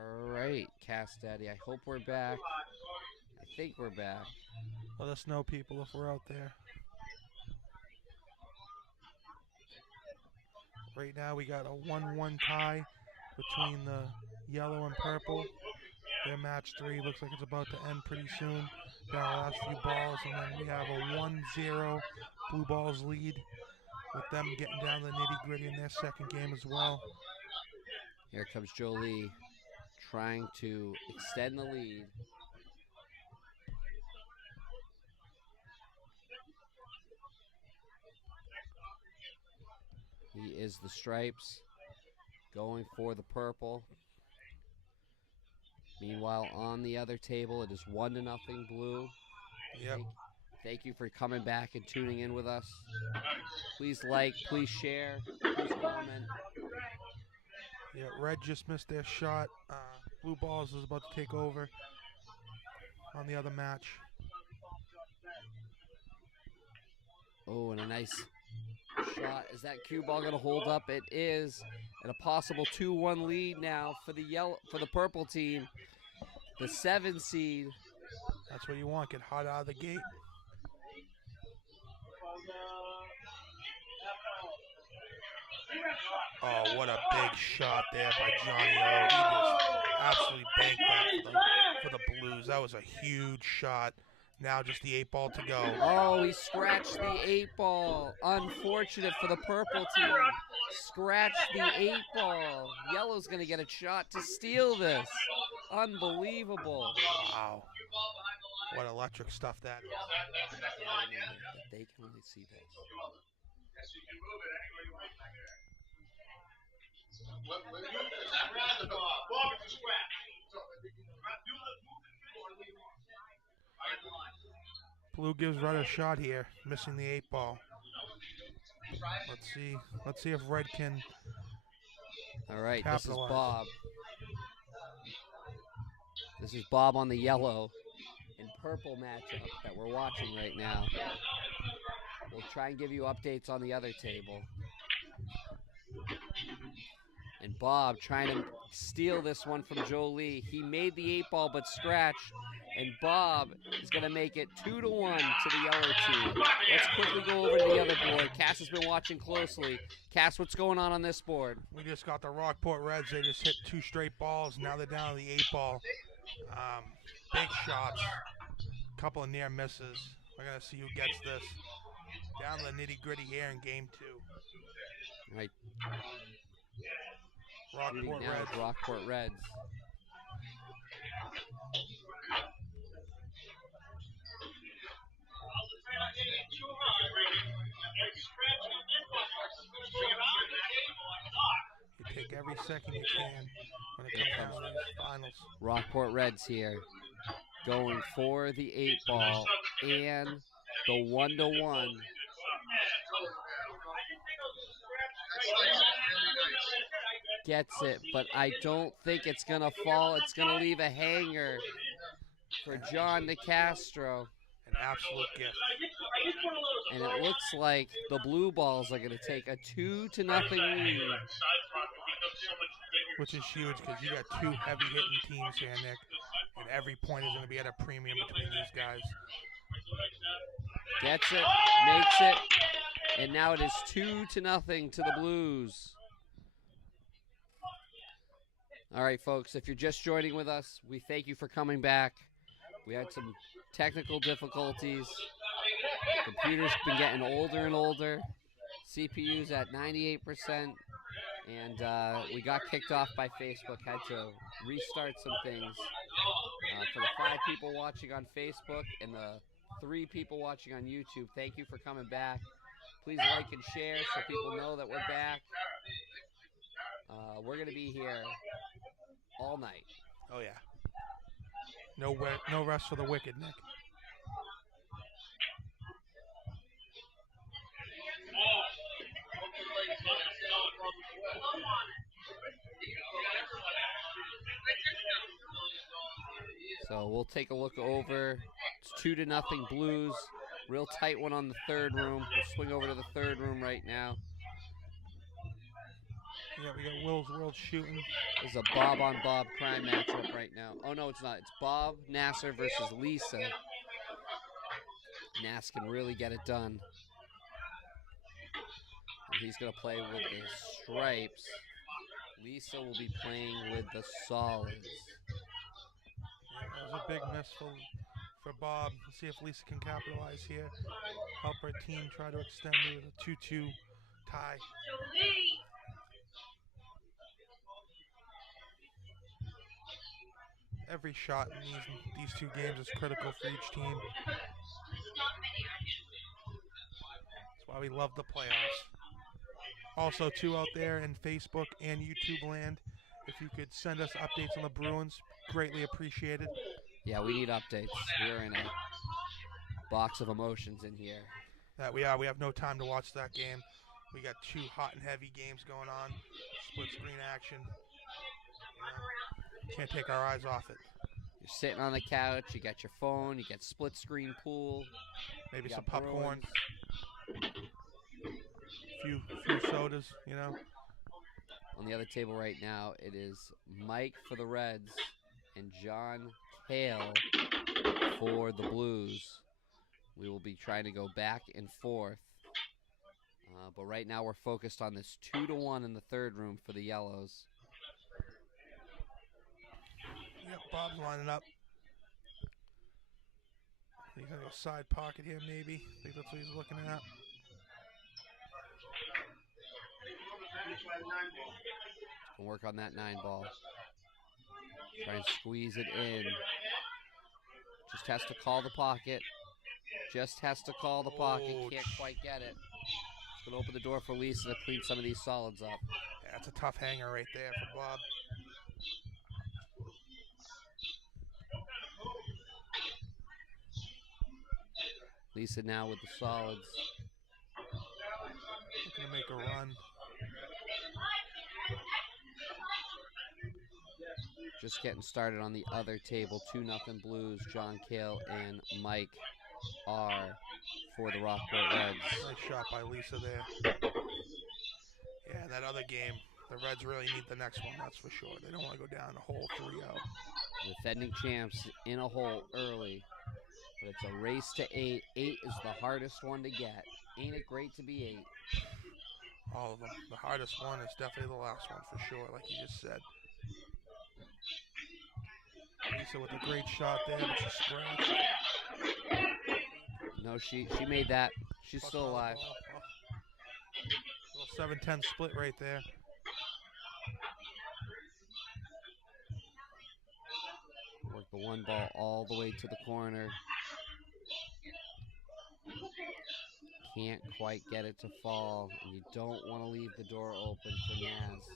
All right, Cast Daddy. I hope we're back. I think we're back. Let us know, people, if we're out there. Right now, we got a 1-1 tie between the yellow and purple. Their match 3 looks like it's about to end pretty soon. Down the last few balls, and then we have a 1-0 Blue Balls lead with them getting down to the nitty-gritty in their second game as well. Here comes Jolie trying to extend the lead. He is the stripes, going for the purple. Meanwhile, on the other table, it is 1-0 blue. Yep. Thank you for coming back and tuning in with us. Please like, please share, please comment. Yeah, red just missed their shot. Blue Balls is about to take over on the other match. Oh, and a nice shot. Is that cue ball going to hold up? It is. And a possible 2-1 lead now for the purple team. The 7 seed. That's what you want. Get hot out of the gate. Oh, what a big shot there by Johnny O. He just absolutely banked that for the Blues. That was a huge shot. Now just the 8 ball to go. Oh, he scratched the 8 ball. Unfortunate for the purple team. Scratched the 8 ball. Yellow's going to get a shot to steal this. Unbelievable. Wow. What electric stuff that is. Remember that they can only see this. Blue gives Red a shot here, missing the 8 ball. Let's see if Red can. All right, capitalize. This is Bob. This is Bob on the yellow and purple matchup that we're watching right now. We'll try and give you updates on the other table. And Bob trying to steal this one from Jolie. He made the 8 ball but scratched. And Bob is going to make it 2-1 to the yellow team. Let's quickly go over to the other board. Cass has been watching closely. Cass, what's going on this board? We just got the Rockport Reds. They just hit 2 straight balls. Now they're down to the 8 ball. Big shots. Couple of near misses. We're going to see who gets this. Down to the nitty-gritty here in game 2. Right. Rockport Reds. Rockport Reds. You take every second you can when it comes down to these finals. Rockport Reds here, going for the 8 ball and the 1-1. Gets it, but I don't think it's going to fall. It's going to leave a hanger for John DeCastro. An absolute gift. And it looks like the Blue Balls are going to take a 2-0 lead. Which is huge because you got 2 heavy-hitting teams here, Nick. And every point is going to be at a premium between these guys. Gets it, makes it, and now it is 2-0 to the Blues. All right, folks, if you're just joining with us, we thank you for coming back. We had some technical difficulties. The computer's been getting older and older. CPU's at 98%. And we got kicked off by Facebook, had to restart some things. For the 5 people watching on Facebook and the 3 people watching on YouTube, thank you for coming back. Please like and share so people know that we're back. We're going to be here all night. Oh, yeah. No rest for the wicked, Nick. So we'll take a look over. It's 2-0 Blues. Real tight one on the third room. We'll swing over to the third room right now. Yeah, we got Will's World shooting. This is a Bob on Bob crime matchup right now. Oh no, it's not. It's Bob Nasser versus Lisa. Nass can really get it done. And he's going to play with the stripes. Lisa will be playing with the solids. Yeah, that was a big miss for Bob. Let's see if Lisa can capitalize here. Help her team try to extend to a 2-2 tie. Every shot in these two games is critical for each team. That's why we love the playoffs. Also, too, out there in Facebook and YouTube land, if you could send us updates on the Bruins, greatly appreciated. Yeah, we need updates. We are in a box of emotions in here. That we are. We have no time to watch that game. We got two hot and heavy games going on. Split screen action. You know, can't take our eyes off it. You're sitting on the couch. You got your phone. You got split screen pool. Maybe You some got popcorn. Bruins. Few sodas. You know. On the other table right now, it is Mike for the Reds and John Kale for the Blues. We will be trying to go back and forth. But right now we're focused on this 2-1 in the third room for the Yellows. Yep, Bob's lining up. He's gonna go side pocket here, maybe. I think that's what he's looking at. Can work on that 9 ball. Try and squeeze it in. Just has to call the pocket. Just has to call the pocket. Can't quite get it. It's going to open the door for Lisa to clean some of these solids up. Yeah, that's a tough hanger right there for Bob. Lisa now with the solids. Looking to make a run. Just getting started on the other table. 2-0 Blues. John Kale and Mike are for the Rockport Reds. Nice shot by Lisa there. Yeah, that other game, the Reds really need the next one, that's for sure. They don't want to go down a hole 3-0. Defending champs in a hole early. But it's a race to 8. 8 is the hardest one to get. Ain't it great to be 8? All of them. The hardest one is definitely the last one for sure, like you just said. Lisa with a great shot there, but she scratched. No, she made that. She's still alive. Little 7-10 split right there. Work the 1 ball all the way to the corner. Can't quite get it to fall, and you don't want to leave the door open for Naz.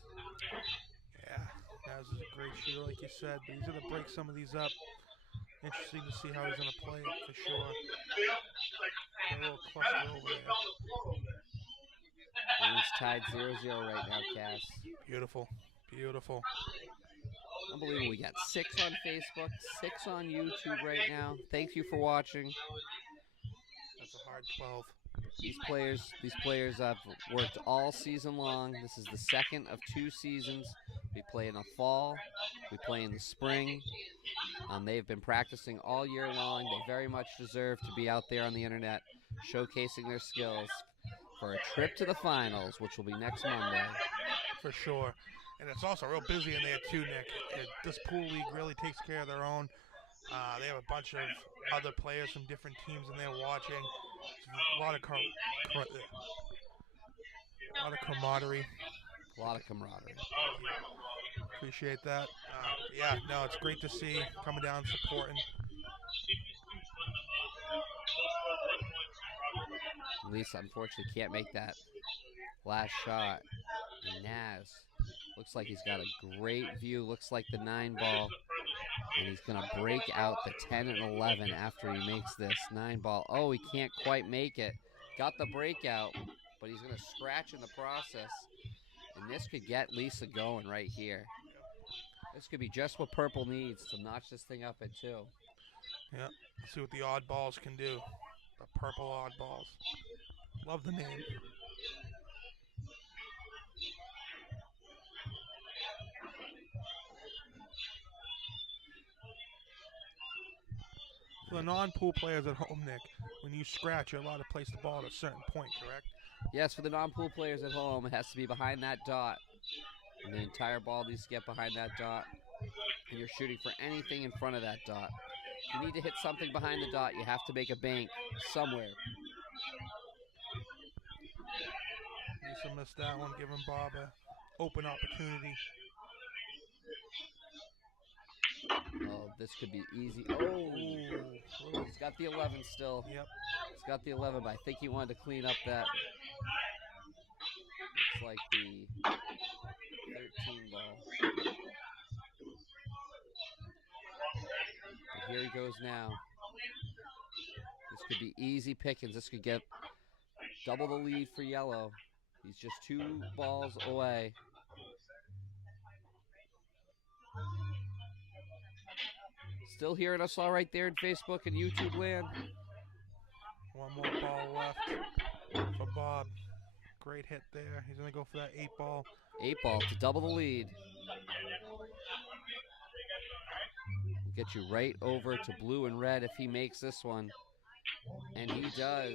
Yeah, Naz is a great shooter, like you said, but he's going to break some of these up. Interesting to see how he's going to play it, for sure. Got a little cluster over there. Bruins tied 0-0 right now, Cass. Beautiful, beautiful. Unbelievable. We got 6 on Facebook, 6 on YouTube right now. Thank you for watching. That's a hard 12. These players have worked all season long. This is the second of 2 seasons. We play in the fall. We play in the spring. They've been practicing all year long. They very much deserve to be out there on the internet showcasing their skills for a trip to the finals, which will be next Monday. For sure. And it's also real busy in there too, Nick. This pool league really takes care of their own. They have a bunch of other players from different teams in there watching. It's a lot of camaraderie. A lot of camaraderie. Appreciate that. Yeah, no, it's great to see coming down supporting. Lisa unfortunately can't make that last shot. And Naz looks like he's got a great view. Looks like the 9 ball. And he's going to break out the 10 and 11 after he makes this 9 ball. Oh, he can't quite make it. Got the breakout, but he's going to scratch in the process. And this could get Lisa going right here. This could be just what Purple needs to notch this thing up at 2. Yeah, let's see what the oddballs can do. The Purple Oddballs. Love the name. For the non-pool players at home, Nick, when you scratch, you're allowed to place the ball at a certain point, correct? Yes, for the non-pool players at home, it has to be behind that dot. And the entire ball needs to get behind that dot. And you're shooting for anything in front of that dot. If you need to hit something behind the dot, you have to make a bank somewhere. Lisa missed that one, giving Bob a open opportunity. Oh, this could be easy. Oh, he's got the 11 still. Yep. He's got the 11, but I think he wanted to clean up that. Looks like the 13 ball. But here he goes now. This could be easy pickings. This could get double the lead for yellow. He's just 2 balls away. Still hearing us all right there in Facebook and YouTube land? One more ball left for Bob. Great hit there. He's going to go for that 8 ball. 8 ball to double the lead. We'll get you right over to blue and red if he makes this one. And he does.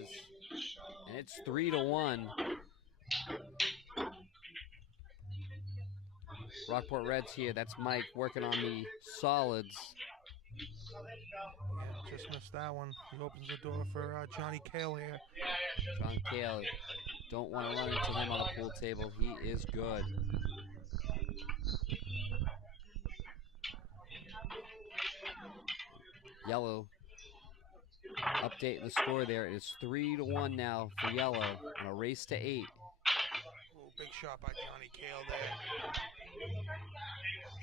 And it's 3-1. Rockport Reds here. That's Mike working on the solids. Yeah, just missed that one. He opens the door for Johnny Kale here. John Kale. Don't want to run into him on a pool table. He is good. Yellow. Update the score there. It is 3-1 now for yellow on a race to 8. Ooh, big shot by Johnny Kale there.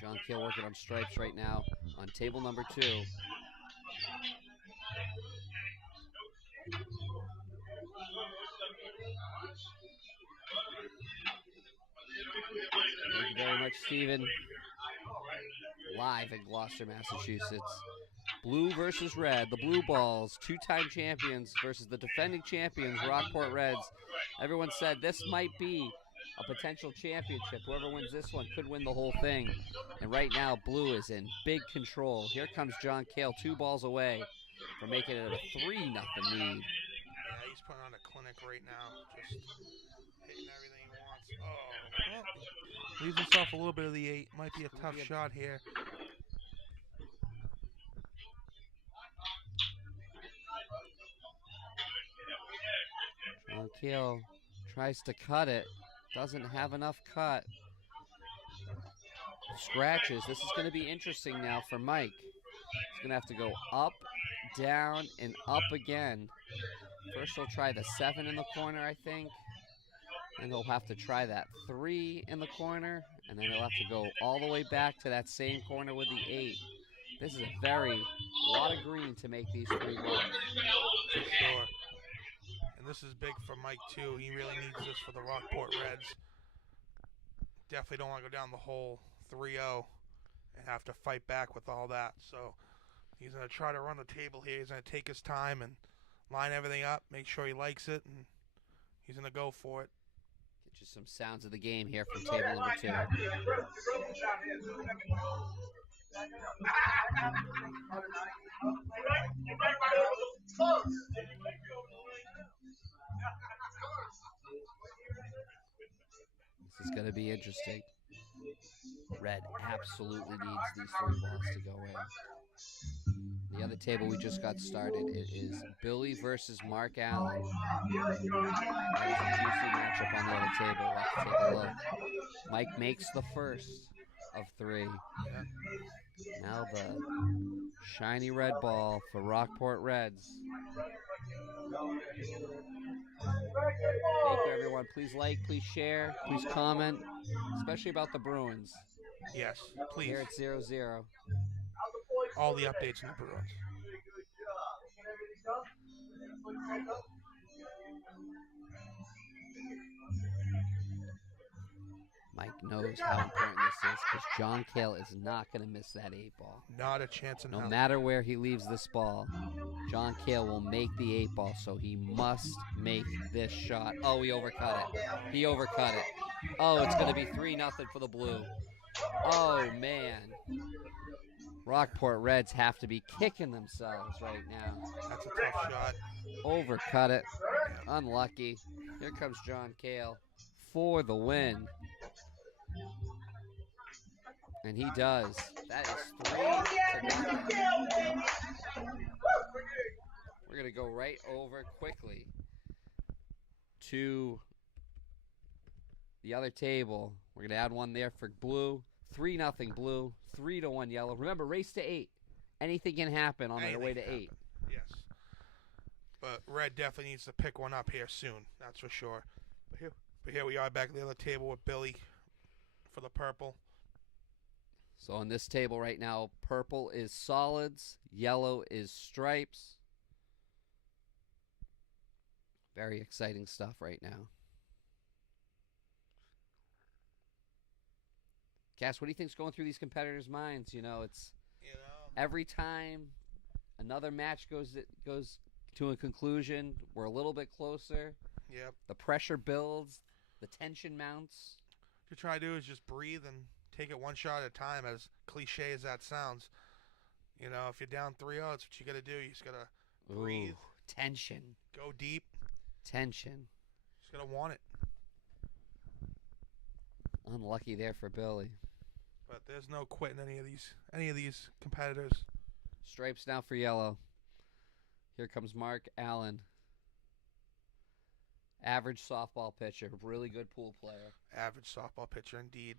John Kale working on stripes right now on table number 2. Thank you very much, Steven. Live in Gloucester, Massachusetts. Blue versus red. The Blue Balls, 2-time champions versus the defending champions, Rockport Reds. Everyone said this might be a potential championship. Whoever wins this one could win the whole thing. And right now, Blue is in big control. Here comes John Kale, 2 balls away from making it a 3-0 lead. Yeah, he's putting on a clinic right now. Just hitting everything he wants. Oh, well, leaves himself a little bit of the 8. Might be a tough shot here. John Kale tries to cut it. Doesn't have enough cut. Scratches. This is going to be interesting now for Mike. He's going to have to go up, down, and up again. First he'll try the 7 in the corner, I think. Then he'll have to try that 3 in the corner. And then he'll have to go all the way back to that same corner with the 8. This is a lot of green to make these 3 balls. For sure. And this is big for Mike, too. He really needs this for the Rockport Reds. Definitely don't want to go down the whole 3-0 and have to fight back with all that. So he's going to try to run the table here. He's going to take his time and line everything up, make sure he likes it, and he's going to go for it. Get you some sounds of the game here from table number 2. This is going to be interesting. Red absolutely needs these 3 balls to go in. The other table we just got started, it is Billy versus Mark Allen. That is a juicy matchup on the other table. Let's take a look. Mike makes the first of 3. Yeah. Now the shiny red ball for Rockport Reds. Thank you, everyone. Please like, please share, please comment, especially about the Bruins. Yes, please. Here it's 0-0. All the updates on the Bruins. Mike knows how important this is because John Kale is not going to miss that 8 ball. Not a chance in hell. No matter where he leaves this ball, John Kale will make the 8 ball, so he must make this shot. Oh, he overcut it. He overcut it. Oh, it's going to be 3-0 for the Blue. Oh, man. Rockport Reds have to be kicking themselves right now. That's a tough shot. Overcut it. Yeah. Unlucky. Here comes John Cale for the win. And he does. That is 3-0. We're going to go right over quickly to the other table. We're going to add one there for blue. 3-0 blue. 3-1 yellow. Remember, race to 8. Anything can happen on their way to 8. Yes. But red definitely needs to pick one up here soon. That's for sure. But here we are back at the other table with Billy for the purple. So on this table right now, purple is solids, yellow is stripes. Very exciting stuff right now. Cass, what do you think's going through these competitors' minds? It's every time another match goes to a conclusion, we're a little bit closer. Yep. The pressure builds, the tension mounts. What you try to do is just breathe and take it one shot at a time, as cliche as that sounds. If you're down 3-0, that's what you got to do. You just got to breathe. Tension. Go deep. Tension. Just got to want it. Unlucky there for Billy. But there's no quitting any of these competitors. Stripes now for yellow. Here comes Mark Allen. Average softball pitcher. Really good pool player. Average softball pitcher indeed.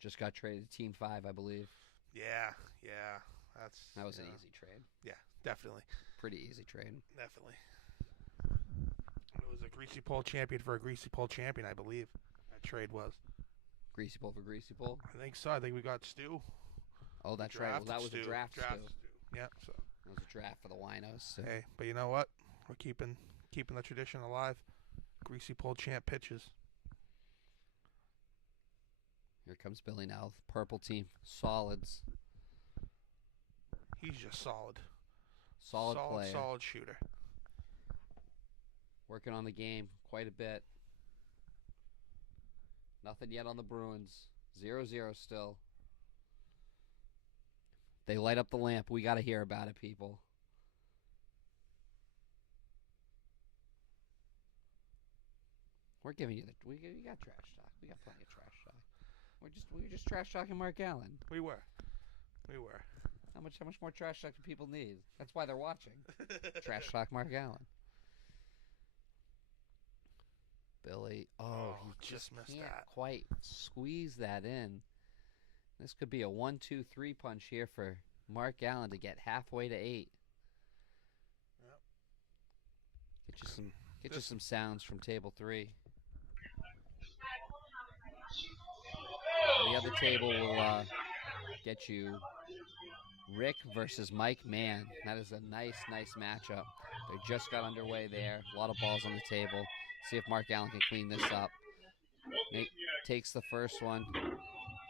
Just got traded to Team 5, I believe. Yeah. That was an easy trade. Yeah, definitely. Pretty easy trade. Definitely. It was a greasy pole champion for a greasy pole champion, I believe. That trade was. Greasy pole for greasy pole? I think so. I think we got Stu. Oh, that's right. Well, that was a draft Stu. Yeah, so. It was a draft for the Winos. So. Hey, but you know what? We're keeping the tradition alive. Greasy pole champ pitches. Here comes Billy now. Purple team. Solids. He's just solid. Solid player. Solid shooter. Working on the game quite a bit. Nothing yet on the Bruins. 0-0 still. They light up the lamp. We got to hear about it, people. We're giving you we got trash talk. We got plenty of trash talk. We were just trash talking Mark Allen. We were. How much more trash talk do people need? That's why they're watching. Trash talk Mark Allen. Billy. Oh, he just missed that. Quite squeeze that in. This could be a 1-2-3 punch here for Mark Allen to get halfway to 8. Yep. Get you some sounds from table 3. The other table will get you Rick versus Mike Mann. That is a nice matchup. They just got underway there. A lot of balls on the table. See if Mark Allen can clean this up. Nate takes the first one.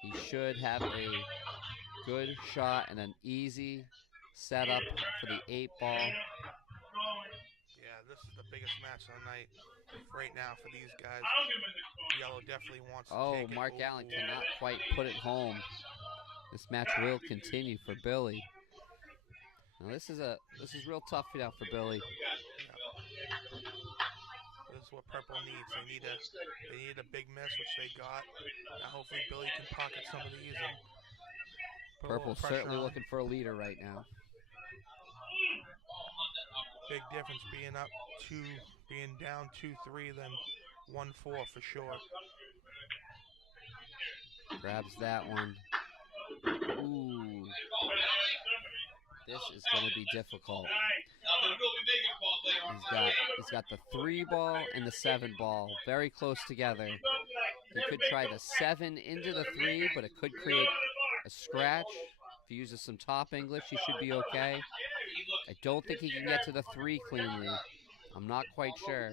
He should have a good shot and an easy setup for the 8-ball. Yeah, this is the biggest match of the night right now for these guys. Yellow definitely wants to take it. Mark Allen cannot quite put it home. This match will continue for Billy. Now this is real tough now for Billy. Yeah. This is what purple needs. They need a big miss, which they got. Now hopefully Billy can pocket some of these. And Purple certainly looking for a leader right now. Big difference being down 2-3 than 1-4 for sure. Grabs that one. Ooh. This is going to be difficult. He's got the 3-ball and the 7-ball very close together. He could try the 7 into the 3, but it could create a scratch. If he uses some top English, he should be okay. I don't think he can get to the 3 cleanly. I'm not quite sure.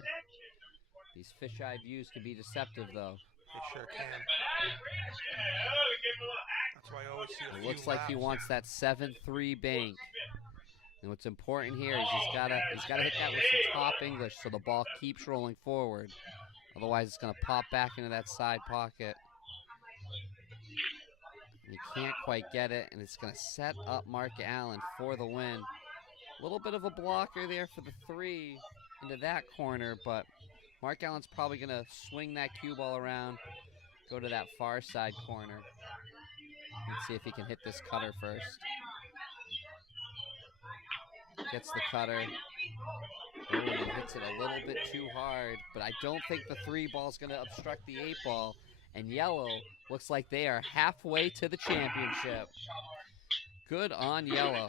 These fisheye views can be deceptive, though. They sure can. That's why I always see a few looks like he wants that 7-3 bank. And what's important here is he's gotta hit that with some top English so the ball keeps rolling forward. Otherwise, it's gonna pop back into that side pocket. Can't quite get it, and it's going to set up Mark Allen for the win. A little bit of a blocker there for the 3 into that corner, but Mark Allen's probably going to swing that cue ball around, go to that far side corner. Let's see if he can hit this cutter first. Gets the cutter. Oh, and he hits it a little bit too hard, but I don't think the 3 ball's going to obstruct the 8 ball. And yellow looks like they are halfway to the championship. Good on yellow.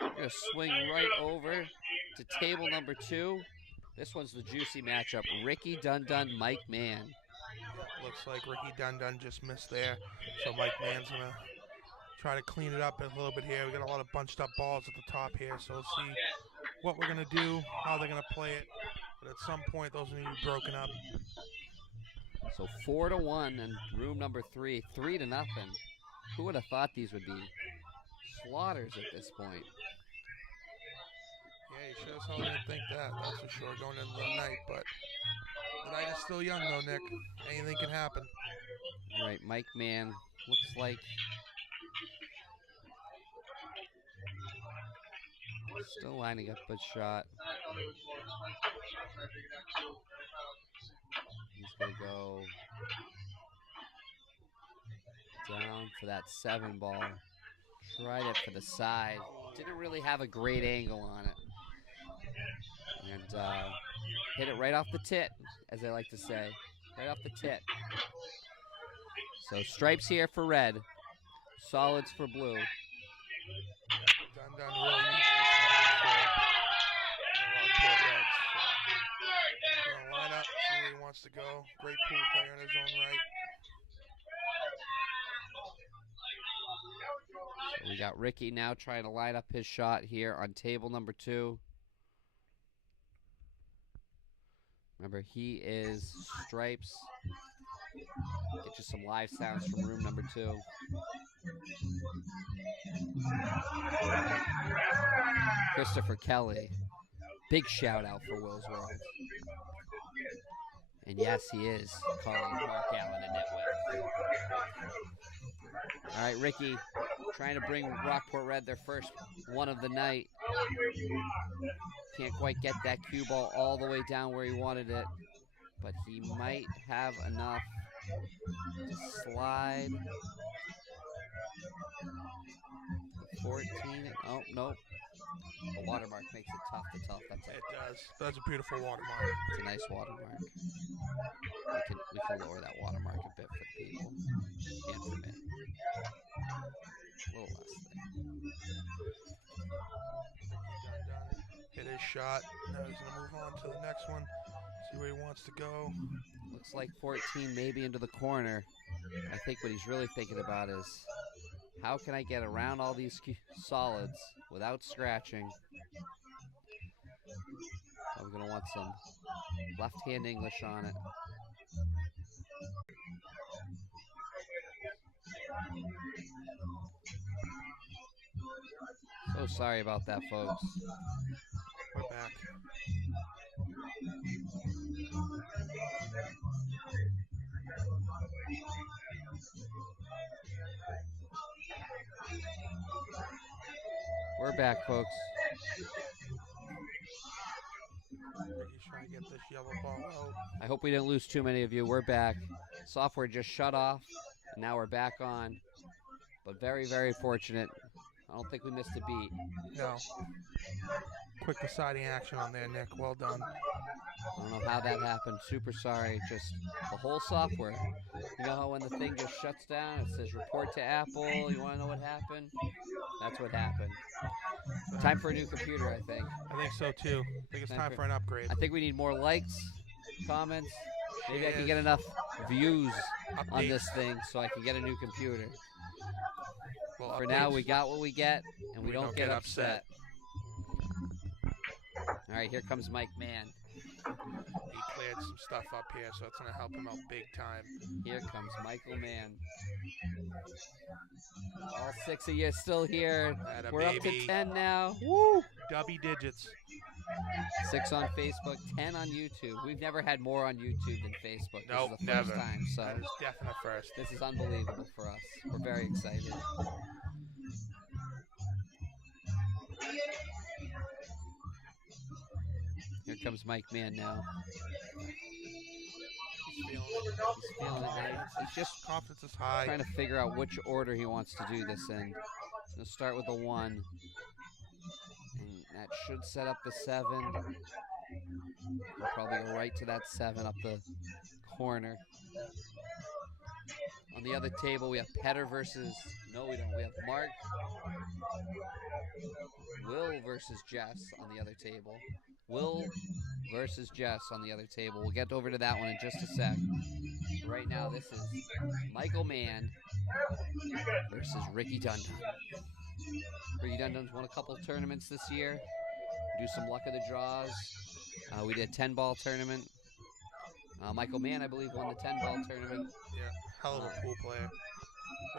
We're going to swing right over to table number 2. This one's the juicy matchup. Ricky Dundun, Mike Mann. Looks like Ricky Dundun just missed there. So Mike Mann's going to try to clean it up a little bit here. We got a lot of bunched up balls at the top here. So let's see what we're going to do, how they're going to play it. But at some point, those need to be broken up. So 4-1 in room number 3, 3-0. Who would have thought these would be slaughters at this point? Yeah, you sure as hell didn't think that. That's for sure, going into the night. But the night is still young, though, Nick. Anything can happen. All right, Mike Mann looks like still lining up a shot. He's going to go down for that 7 ball. Tried it for the side. Didn't really have a great angle on it. And hit it right off the tit, as I like to say. Right off the tit. So stripes here for red. Solids for blue. Dundun really needs this one for Reds. So going to line up, see where he wants to go. Great pool player in his own right. So we got Ricky now trying to line up his shot here on table number 2. Remember, he is stripes. Get you some live sounds from room number 2. Christopher Kelly. Big shout out for Will's World. And yes, he is calling Mark Allen a nitwit. All right, Ricky trying to bring Rockport Red their first one of the night. Can't quite get that cue ball all the way down where he wanted it, but he might have enough to slide. The 14. Oh, nope. The watermark makes it tough to tell if that's it. It does. That's a beautiful watermark. It's a nice watermark. We can lower that watermark a bit for the people and for me. A little less there. Hit his shot. Now he's going to move on to the next one. See where he wants to go. Looks like 14 maybe into the corner. I think what he's really thinking about is, how can I get around all these solids without scratching? I'm going to want some left-hand English on it. So sorry about that, folks. We're back. We're back, folks. Ricky's trying to get this yellow ball out. I hope we didn't lose too many of you. We're back. Software just shut off, and now we're back on. But very, very fortunate. I don't think we missed a beat. No. Quick deciding action on there, Nick. Well done. I don't know how that happened. Super sorry. Just the whole software. You know how when the thing just shuts down, it says report to Apple. You want to know what happened? That's what happened. Time for a new computer, I think. I think so, too. I think it's time for an upgrade. I think we need more likes, comments. Maybe I can get enough views on this thing so I can get a new computer. Well, for now, we got what we get, and we don't get upset. All right, here comes Mike Mann. He cleared some stuff up here, so it's going to help him out big time. Here comes Michael Mann. All 6 of you still here. Atta We're baby. up to 10 now. Woo! Dubby digits. 6 on Facebook, 10 on YouTube. We've never had more on YouTube than Facebook. Nope, This is the never. first time, so That is definite first. this is unbelievable for us. We're very excited. Here comes Mike Mann now. He's feeling it. He's feeling it now. He's just Confidence is high. trying to figure out which order he wants to do this in. He's going to start with the 1. And that should set up the 7. He'll probably go right to that 7 up the corner. On the other table, we have Petter versus... No, we don't. We have Mark, Will versus Jess on the other table. Will versus Jess on the other table. We'll get over to that one in just a sec. Right now, this is Michael Mann versus Ricky Dundon. Ricky Dundon's won a couple tournaments this year. Do some luck of the draws. We did a 10-ball tournament. Michael Mann, I believe, won the 10-ball tournament. Yeah, hell of a pool player.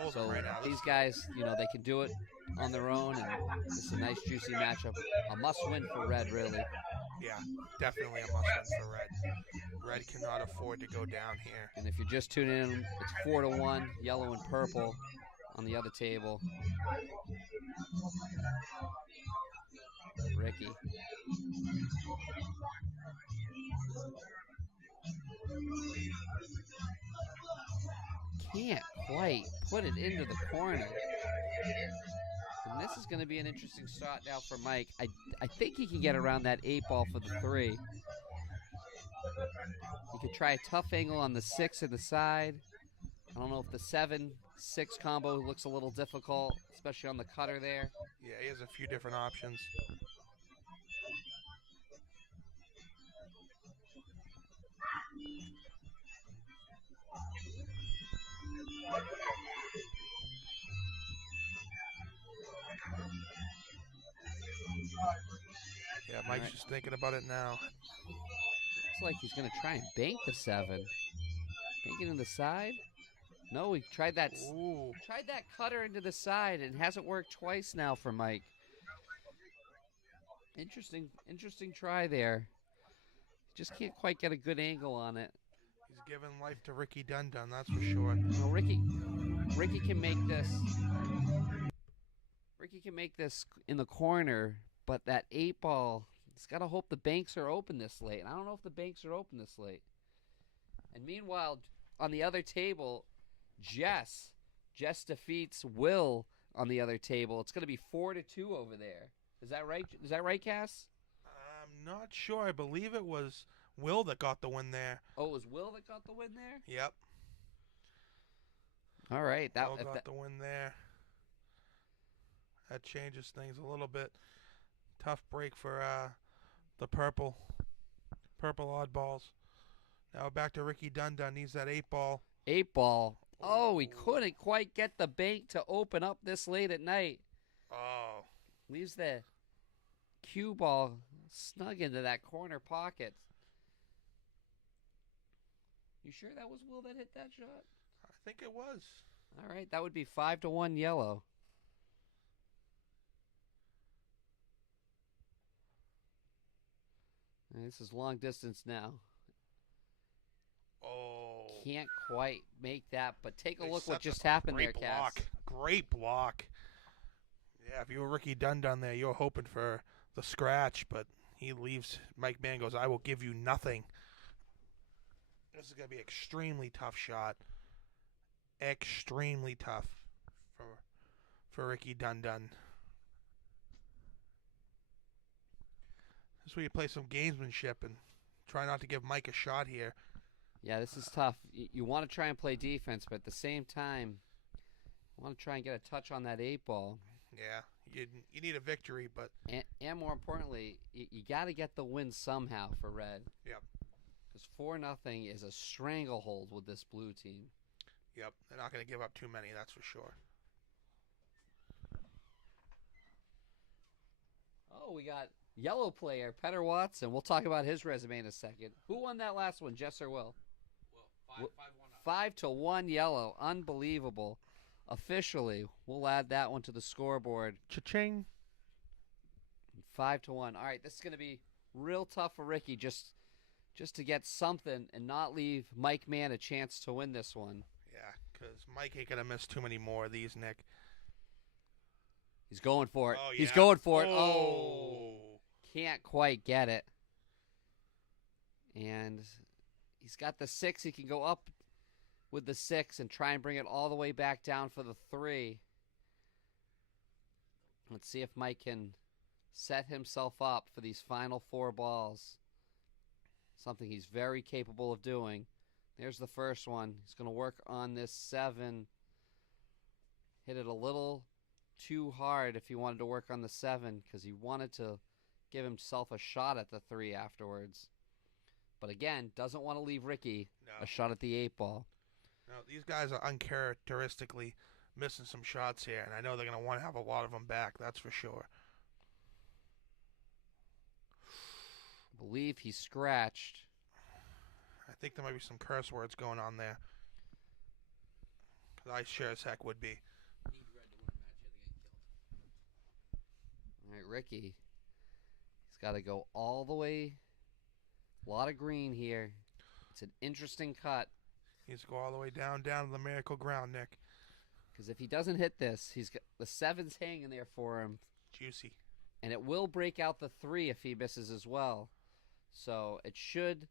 Both So right now. these guys, they can do it on their own, and it's a nice, juicy matchup. A must-win for Red, really. Yeah, definitely a must-win for Red. Red cannot afford to go down here. And if you're just tuning in, it's 4-1, yellow and purple on the other table. Ricky. Can't quite put it into the corner. And this is going to be an interesting shot now for Mike. I think he can get around that 8-ball for the 3. He could try a tough angle on the 6 in the side. I don't know if the 7-6 combo looks a little difficult, especially on the cutter there. Yeah, he has a few different options. Yeah, Mike's right. just thinking about it now. Looks like he's going to try and bank the 7. Bank it in the side? No, he tried that. Ooh. Tried that cutter into the side, and it hasn't worked twice now for Mike. Interesting try there. Just can't quite get a good angle on it. He's giving life to Ricky Dundon, that's for sure. No, Ricky can make this. Ricky can make this in the corner, but that 8-ball, he's got to hope the banks are open this late. And I don't know if the banks are open this late. And meanwhile, on the other table, Jess defeats Will on the other table. It's going to be 4-2 over there. Is that right? Is that right, Cass? I'm not sure. I believe it was Will that got the win there. Oh, it was Will that got the win there? Yep. All right. Will got the win there. That changes things a little bit. Tough break for the purple oddballs. Now back to Ricky Dundon. Needs that 8-ball. 8-ball. Oh, he couldn't quite get the bank to open up this late at night. Oh. Leaves the cue ball snug into that corner pocket. You sure that was Will that hit that shot? I think it was. All right, that would be 5-1 yellow. And this is long distance now. Oh. Can't quite make that, but take a look what just happened there, Cass. Great block. Yeah, if you were Ricky Dundon there, you were hoping for the scratch, but he leaves. Mike Mann goes, I will give you nothing. This is going to be an extremely tough shot. Extremely tough for Ricky Dundon. This is where you play some gamesmanship and try not to give Mike a shot here. Yeah, this is tough. You want to try and play defense, but at the same time, you want to try and get a touch on that 8-ball. Yeah, you need a victory, but... And more importantly, you got to get the win somehow for Red. Yep. Because 4-0 is a stranglehold with this blue team. Yep, they're not going to give up too many, that's for sure. Oh, we got yellow player, Petter Watson. We'll talk about his resume in a second. Who won that last one, Jess or Will? Will. 5-1 yellow. Unbelievable. Officially, we'll add that one to the scoreboard. Cha-ching. 5-1. All right, this is going to be Real tough for Ricky just to get something and not leave Mike Mann a chance to win this one. Yeah, because Mike ain't going to miss too many more of these, Nick. He's going for it. Oh, yeah. He's going for it. Oh. Can't quite get it. And he's got the 6. He can go up with the 6 and try and bring it all the way back down for the 3. Let's see if Mike can set himself up for these final 4 balls. Something he's very capable of doing. There's the first one. He's going to work on this 7. Hit it a little too hard if he wanted to work on the 7 because he wanted to give himself a shot at the 3 afterwards. But again, doesn't want to leave Ricky a shot at the 8 ball. No, these guys are uncharacteristically missing some shots here, and I know they're going to want to have a lot of them back, that's for sure. I believe he scratched. I think there might be some curse words going on there. Because I sure as heck would be. All right, Ricky. He's got to go all the way. A lot of green here. It's an interesting cut. He needs to go all the way down to the miracle ground, Nick. Because if he doesn't hit this, he's got the 7's hanging there for him. Juicy. And it will break out the 3 if he misses as well. So it should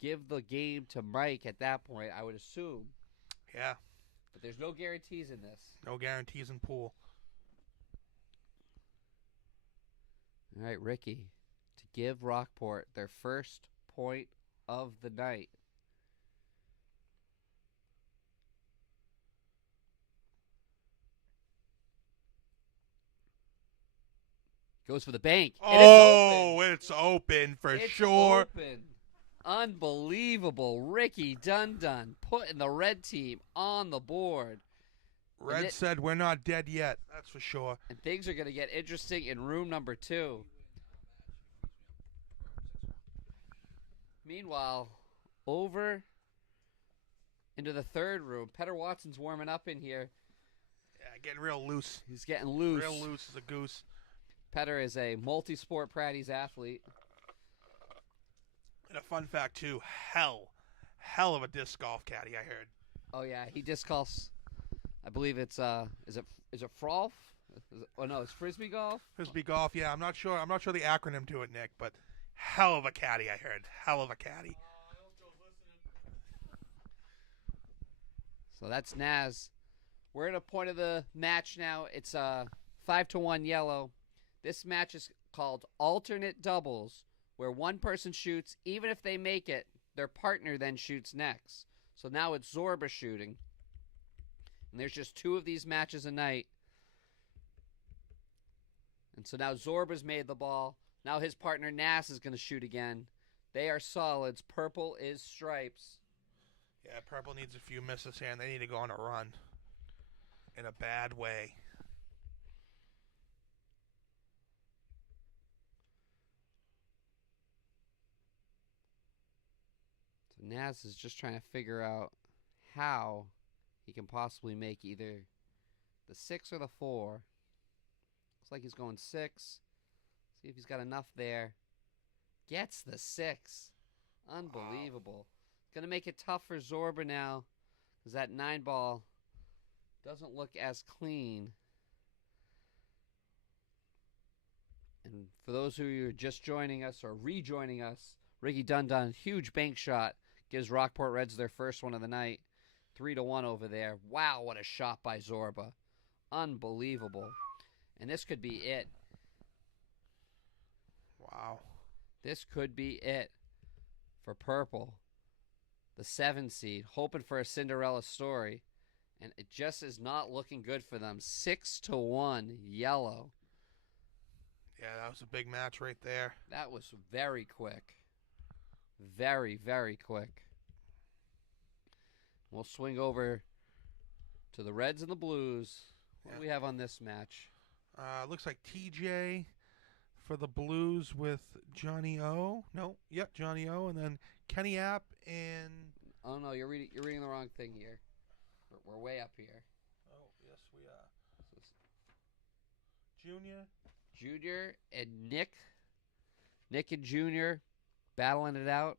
give the game to Mike at that point, I would assume. Yeah. But there's no guarantees in this. No guarantees in pool. All right, Ricky, to give Rockport their first point of the night. Goes for the bank. Oh, it's open for sure. Open. Unbelievable. Ricky Dundon putting the red team on the board. Red said we're not dead yet. That's for sure. And things are going to get interesting in room number 2. Meanwhile, over into the 3rd room, Petter Watson's warming up in here. Yeah, getting real loose. He's getting loose. Real loose as a goose. Petter is a multi-sport Pratties athlete. And a fun fact, too, hell of a disc golf caddy, I heard. Oh, yeah, he disc golfs. I believe it's, is it Frolf? No, it's Frisbee golf? Frisbee golf, yeah, I'm not sure the acronym to it, Nick, but hell of a caddy, I heard. Hell of a caddy. So that's Naz. We're at a point of the match now. It's 5-1 yellow. This match is called alternate doubles, where one person shoots. Even if they make it, their partner then shoots next. So now it's Zorba shooting. And there's just 2 of these matches a night. And so now Zorba's made the ball. Now his partner Nass is going to shoot again. They are solids. Purple is stripes. Yeah, purple needs a few misses here, and they need to go on a run. In a bad way. So Naz is just trying to figure out how he can possibly make either the 6 or the 4. Looks like he's going 6. See if he's got enough there. Gets the 6. Unbelievable. It's going to make it tough for Zorba now because that 9 ball doesn't look as clean. And for those who are just joining us or rejoining us, Ricky Dundon, huge bank shot, gives Rockport Reds their first one of the night. 3-1 over there. Wow, what a shot by Zorba. Unbelievable. And this could be it. Wow. This could be it for Purple. The 7 seed, hoping for a Cinderella story. And it just is not looking good for them. 6-1 yellow. Yeah, that was a big match right there. That was very quick. Very, very quick. We'll swing over to the Reds and the Blues. What do we have on this match? Looks like TJ for the Blues with Johnny O. No, yep, Johnny O. And then Kenny App and... Oh, no, you're reading the wrong thing here. We're way up here. Oh, yes, we are. Junior Junior and Nick Nick and Junior battling it out.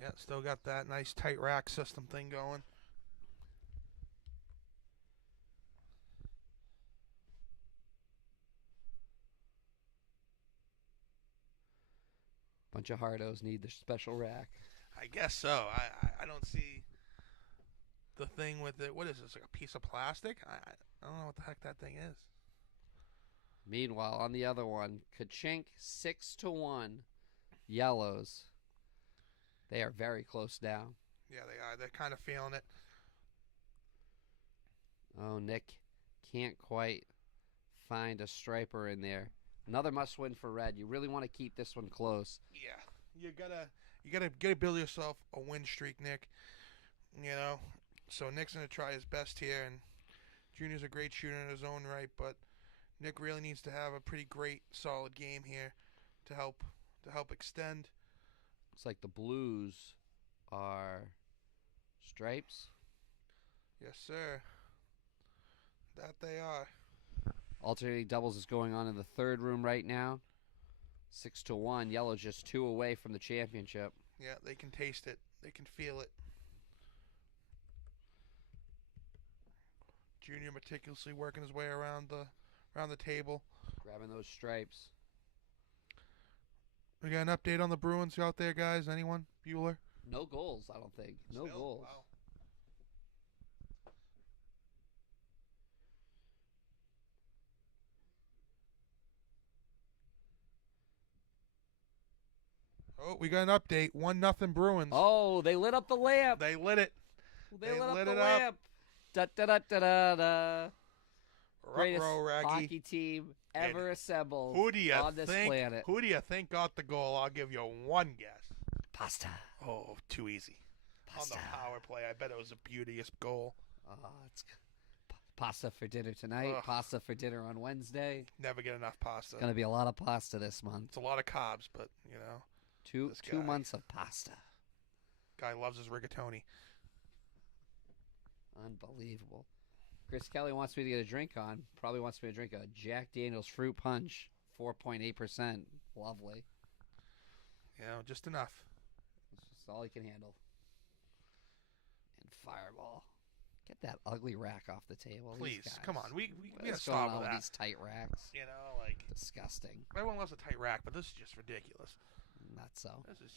Yeah, still got that nice tight rack system thing going. Bunch of hardos need the special rack. I guess so. I don't see the thing with it. What is this? Like a piece of plastic? I don't know what the heck that thing is. Meanwhile, on the other one, Kachink 6-1. Yellows. They are very close now. Yeah, they are. They're kind of feeling it. Oh, Nick can't quite find a striper in there. Another must win for red. You really want to keep this one close. Yeah, you gotta build yourself a win streak, Nick. You know, so Nick's gonna try his best here, and Junior's a great shooter in his own right, but Nick really needs to have a pretty great, solid game here to help extend. Looks like the Blues are stripes. Yes, sir. That they are. Alternating doubles is going on in the third room right now. 6-1. Yellow just 2 away from the championship. Yeah, they can taste it. They can feel it. Junior meticulously working his way around the table. Grabbing those stripes. We got an update on the Bruins out there, guys? Anyone? Bueller? No goals, I don't think. No Still? goals. Wow. Oh, we got an update. 1-0 Bruins. Oh, they lit up the lamp. They lit it. They lit lit up the it lamp. Da da da da da da. Greatest Raggy. hockey team ever assembled Who do you on this think? planet. Who do you think got the goal? I'll give you one guess. Pasta. Oh, too easy. Pasta. On the power play, I bet it was a beauteous goal. It's pasta for dinner tonight. Ugh. Pasta for dinner on Wednesday. Never get enough pasta. It's gonna be a lot of pasta this month. It's a lot of carbs, but you know, Two This 2 guy. months of pasta. guy loves his rigatoni. Unbelievable. Chris Kelly wants me to get a drink on. Probably wants me to drink a Jack Daniels fruit punch. 4.8%. Lovely. You know, just enough. That's all he can handle. And Fireball. Get that ugly rack off the table. Please, These guys. come on. We gotta What's going stop on with with that. these tight racks? You know, like Disgusting. everyone loves a tight rack, but this is just ridiculous. Not so. This is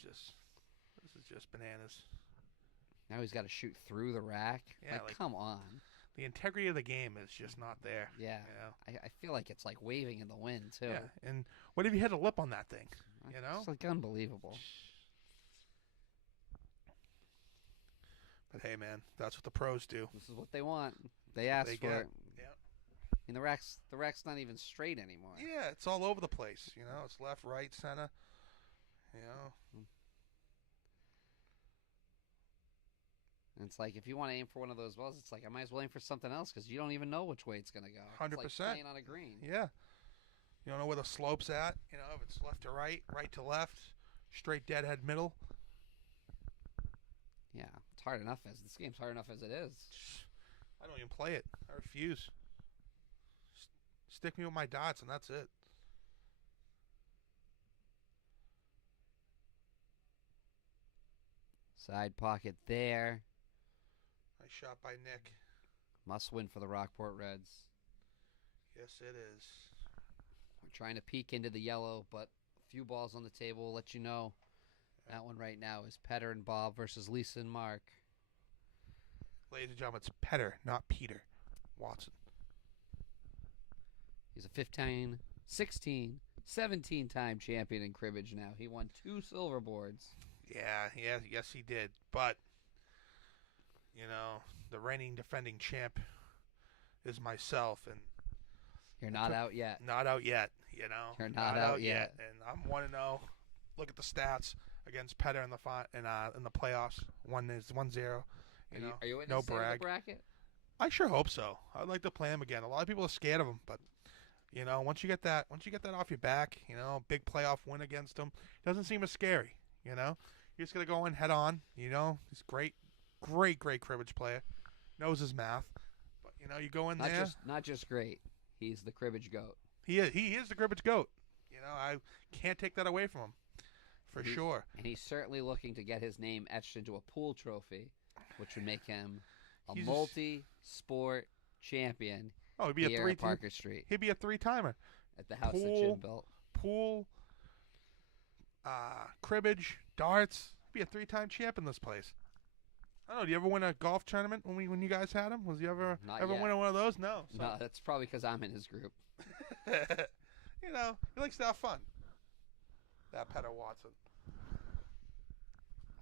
just bananas. Now he's got to shoot through the rack. Yeah, like, come on. The integrity of the game is just not there. Yeah. You know? I feel like it's like waving in the wind, too. Yeah. And what if you hit a lip on that thing? You know? It's like unbelievable. But hey, man, that's what the pros do. This is what they want. They asked They for get. it. Yeah. And the rack's not even straight anymore. Yeah, it's all over the place. You know, it's left, right, center. You know. And it's like if you want to aim for one of those balls, it's like I might as well aim for something else because you don't even know which way it's gonna go. 100%. It's like playing on a green. Yeah. You don't know where the slope's at. You know, if it's left to right, right to left, straight deadhead middle. Yeah, it's hard enough as this game's hard enough as it is. I don't even play it. I refuse. Stick me with my dots and that's it. Side pocket there. Nice shot by Nick. Must win for the Rockport Reds. Yes, it is. We're trying to peek into the yellow, but a few balls on the table will let you know. That one right now is Petter and Bob versus Lisa and Mark. Ladies and gentlemen, it's Petter, not Peter Watson. He's a 15, 16, 17-time champion in cribbage now. He won 2 silver boards. Yes, he did. But, you know, the reigning defending champ is myself, and You're not out yet. not out yet. You know, You're not out yet. And I'm 1-0. Look at the stats against Petter in the playoffs. 1-0. You know, Are you no in the brag. bracket? I sure hope so. I'd like to play him again. A lot of people are scared of him, but you know, once you get that off your back, you know, big playoff win against him, doesn't seem as scary. You know, you're just gonna go in head on. You know, he's great cribbage player, knows his math. But you know, you go in there. Not just great. he's the cribbage goat. He is the cribbage goat. I can't take that away from him, for sure. And he's certainly looking to get his name etched into a pool trophy, which would make him a multi-sport champion. Oh, he'd be here a at Parker Street. He'd be a 3-timer. At the house that Jim built. Pool, cribbage, darts. He'd be a 3-time champ in this place. I don't know. Do you ever win a golf tournament when you guys had him? Was you ever win one of those? No. So. No, that's probably because I'm in his group. He likes to have fun. That Petter Watson.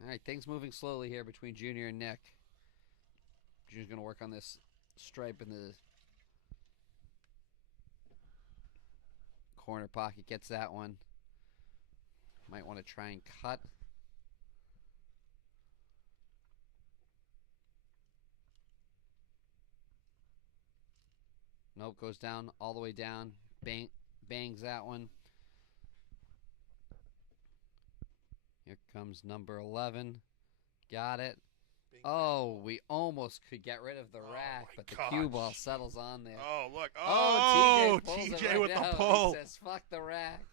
All right, things moving slowly here between Junior and Nick. Junior's going to work on this stripe in the corner pocket. Gets that one. Might want to try and cut. Nope, goes down, all the way down. Bangs that one. Here comes number 11. Got it. Oh, we almost could get rid of the rack, but the cue ball settles on there. Oh, look. Oh, TJ right with now. the pull. He says, fuck the rack.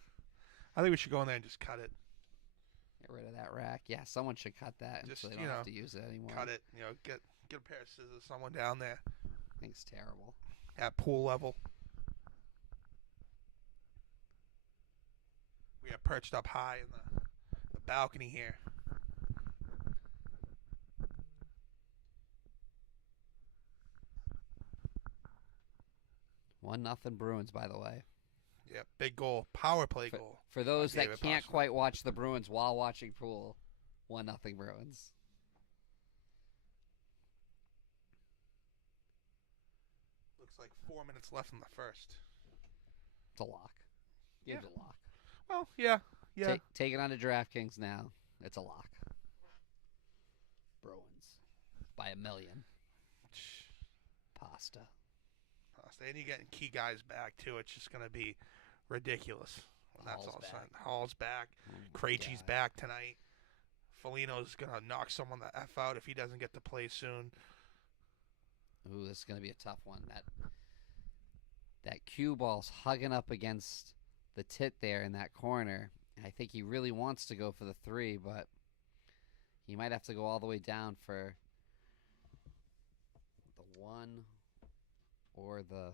I think we should go in there and just cut it. Get rid of that rack. Yeah, someone should cut that so they don't have to use it anymore. Cut it. Get a pair of scissors, someone down there. I think it's terrible. At pool level. We are perched up high in the balcony here. One nothing Bruins, by the way. Yep, big goal. Power play goal. For those that can't quite watch the Bruins while watching pool, 1-0 Bruins. Looks like 4 minutes left in the first. It's a lock. Game's a lock. Well, yeah. Take it on to DraftKings now. It's a lock. Bruins. By 1 million. Pasta. And you're getting key guys back, too. It's just going to be ridiculous when that's all said. Hall's back. Krejci's back tonight. Foligno's going to knock someone the F out if he doesn't get to play soon. Ooh, this is going to be a tough one. That cue ball's hugging up against the tit there in that corner. I think he really wants to go for the 3, but he might have to go all the way down for the 1 or the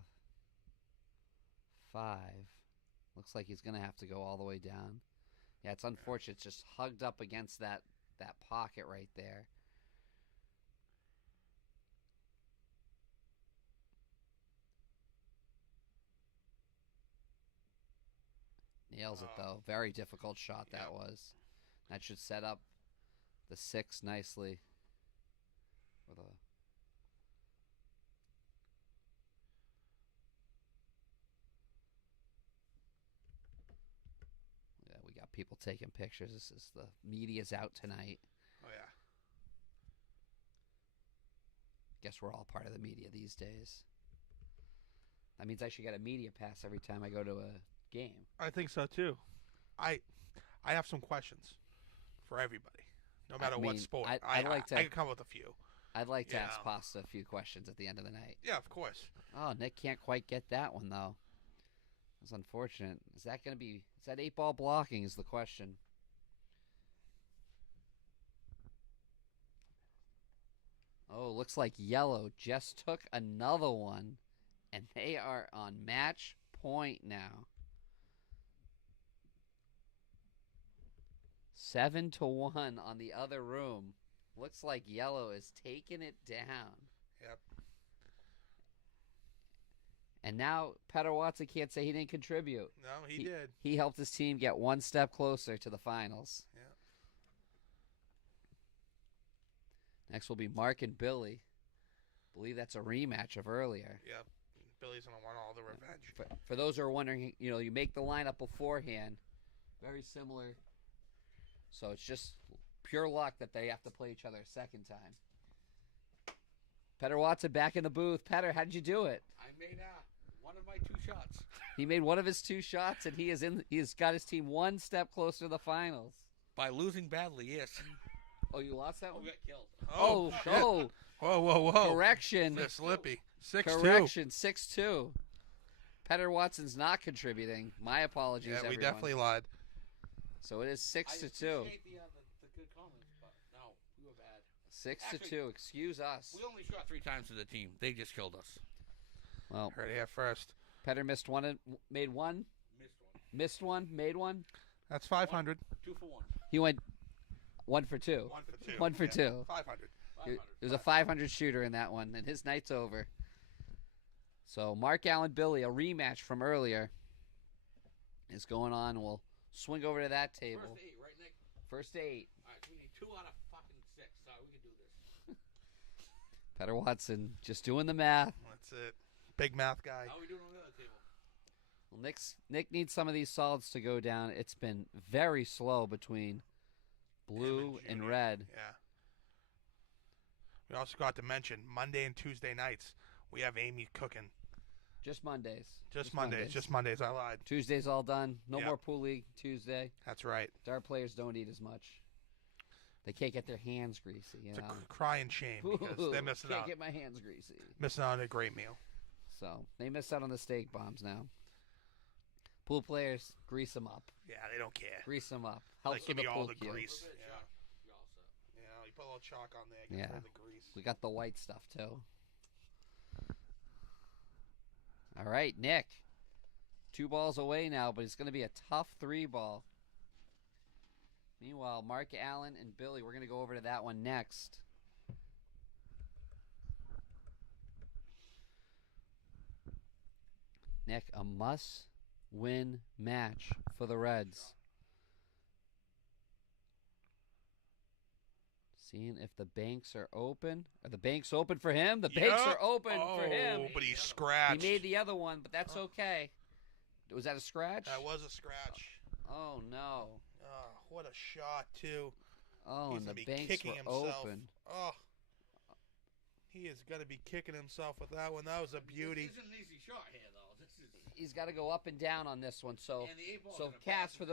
5. Looks like he's going to have to go all the way down. Yeah, it's unfortunate. It's just hugged up against that pocket right there. Nails it, though. Very difficult shot that was. That should set up the 6 nicely. With a we got people taking pictures. This is the media's out tonight. Oh, yeah. Guess we're all part of the media these days. That means I should get a media pass every time I go to a game. I think so, too. I have some questions for everybody, no matter what sport. I can come up with a few. I'd like to ask Pasta a few questions at the end of the night. Yeah, of course. Oh, Nick can't quite get that one, though. That's unfortunate. Is that 8-ball blocking is the question. Oh, looks like Yellow just took another one, and they are on match point now. 7-1 on the other room. Looks like Yellow is taking it down. Yep. And now Petter Watson can't say he didn't contribute. No, he did. He helped his team get one step closer to the finals. Yeah. Next will be Mark and Billy. I believe that's a rematch of earlier. Yep. Billy's going to want all the revenge. For those who are wondering, you make the lineup beforehand. Very similar. So it's just pure luck that they have to play each other a second time. Petter Watson back in the booth. Petter, how did you do it? I made one of my 2 shots. He made one of his 2 shots, and he has got his team one step closer to the finals. By losing badly, yes. Oh, you lost that one? We got killed. Oh. Whoa. Correction. They're slippy. 6-2. Correction, 6-2. Petter Watson's not contributing. My apologies, Yeah, we everyone. definitely lied. So it is 6 to 2. appreciate the good comments, but no, we were bad. 6 to Actually, 2. Excuse us. We only shot 3 times to the team. They just killed us. Well, Heard it here first. Petter missed one and made one. Missed one. Made one. That's 500. 2 for 1. He went 1 for 2. 1 for 2. 1 for 2. 500. There's a 500 shooter in that one, and his night's over. So Mark Allen Billy, a rematch from earlier, is going on. We'll swing over to that table. First 8, right, Nick? First 8. All right, so we need 2 out of fucking 6. Sorry, we can do this. Petter Watson just doing the math. That's it. Big math guy. How are we doing on the other table? Well, Nick needs some of these solids to go down. It's been very slow between blue and Junior. red. Yeah. We also got to mention Monday and Tuesday nights. We have Amy cooking. Just Mondays. Just Mondays. I lied. Tuesday's all done. No Yep. more pool league Tuesday. That's right. Our players don't eat as much. They can't get their hands greasy. You It's a know? crying shame because they're missing Can't out. get my hands greasy. Missing out on a great meal. So they miss out on the steak bombs now. Pool players, grease them up. Yeah, they don't care. Grease them up. Helps Like, with give the me all pool the cue. grease. You're Yeah. all set. Yeah, you put a little chalk on there. Gets Yeah. rid of the grease. We got the white stuff too. All right, Nick. 2 balls away now, but it's going to be a tough 3 ball. Meanwhile, Mark Allen and Billy, we're going to go over to that one next. Nick, a must-win match for the Reds. Seeing if the banks are open. Are the banks open for him? The banks are open for him. Oh, but he scratched. He made the other one, but that's okay. Was that a scratch? That was a scratch. Oh, no. Oh, what a shot, too. Oh, He's and gonna the be banks kicking were himself. open. Oh. He is going to be kicking himself with that one. That was a beauty. This isn't an easy shot here, though. This is. He's got to go up and down on this one. So, And the 8 ball's so in a Cass, bad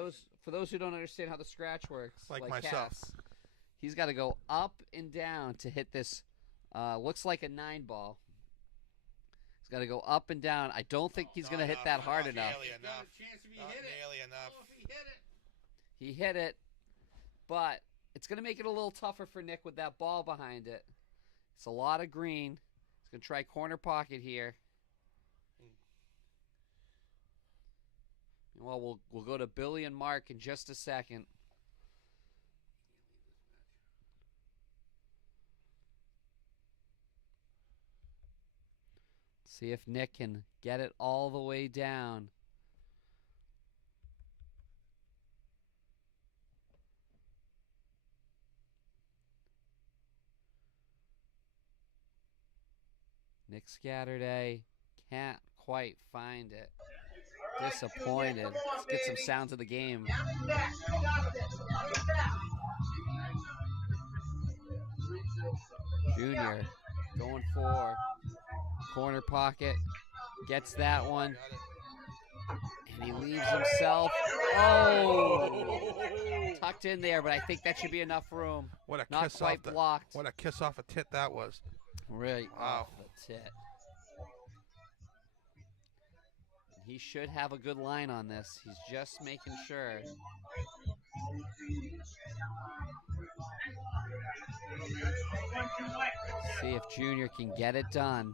for those who don't understand how the scratch works, Like myself. Cass, he's got to go up and down to hit this. Looks like a 9 ball. He's got to go up and down. I don't think he's going to hit that hard enough. Nearly He's got enough. a chance if he Not hit it. nearly enough. Oh, if he hit it. He hit it, but it's going to make it a little tougher for Nick with that ball behind it. It's a lot of green. He's going to try corner pocket here. Well, we'll go to Billy and Mark in just a second. See if Nick can get it all the way down. Nick Scatterday can't quite find it. Disappointed. Let's get some sounds of the game. Junior going for corner pocket. Gets that one. And he leaves himself. Oh! Tucked in there, but I think that should be enough room. What a Not kiss quite off the, blocked. What a kiss off a tit that was. Right Wow. off the tit. He should have a good line on this. He's just making sure. See if Junior can get it done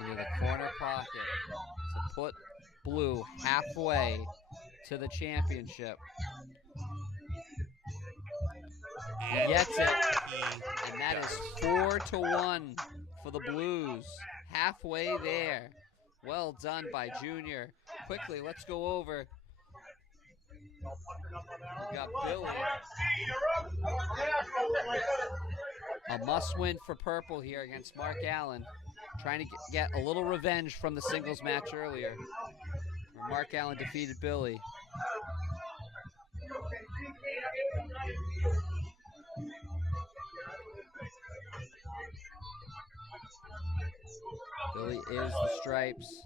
into the corner pocket to put Blue halfway to the championship. He gets it, and that is 4-1 for the Blues. Halfway there. Well done by Junior. Quickly, let's go over. We got Billy. A must-win for Purple here against Mark Allen. Trying to get a little revenge from the singles match earlier, where Mark Allen defeated Billy. Billy is the stripes.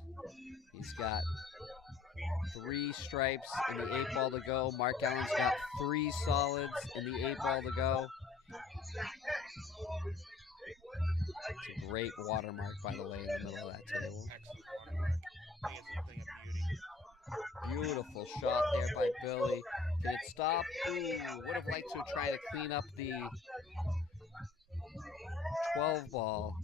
He's got 3 stripes in the 8 ball to go. Mark Allen's got 3 solids in the 8 ball to go. It's a great watermark, by the way, in the middle of that table. Excellent watermark. thing is a thing of beauty. Beautiful shot there by Billy. Can it stop? Ooh, would have liked to try to clean up the 12 ball.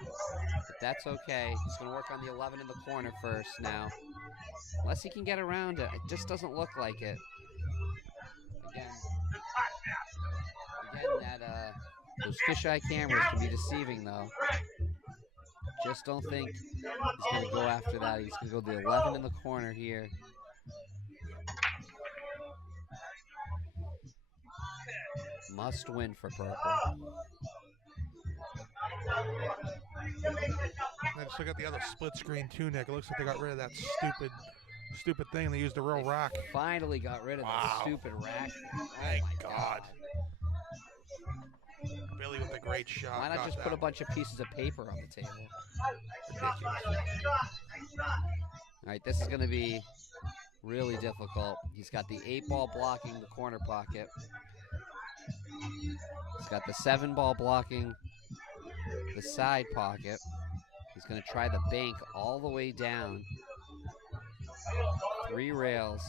But that's okay. He's going to work on the 11 in the corner first now. Unless he can get around it. It just doesn't look like it. Again, those fisheye cameras can be deceiving, though. Just don't think he's going to go after that. He's going to go the 11 in the corner here. Must win for purple. They just look at the other split screen too, Nick. It looks like they got rid of that stupid thing. They used a real rack. Finally got rid of that stupid rack. Thank God. Billy with a great shot. Why not just put a bunch of pieces of paper on the table? Ridiculous. All right, this is going to be really difficult. He's got the 8 ball blocking the corner pocket. He's got the 7 ball blocking the side pocket. He's going to try the bank all the way down. 3 rails.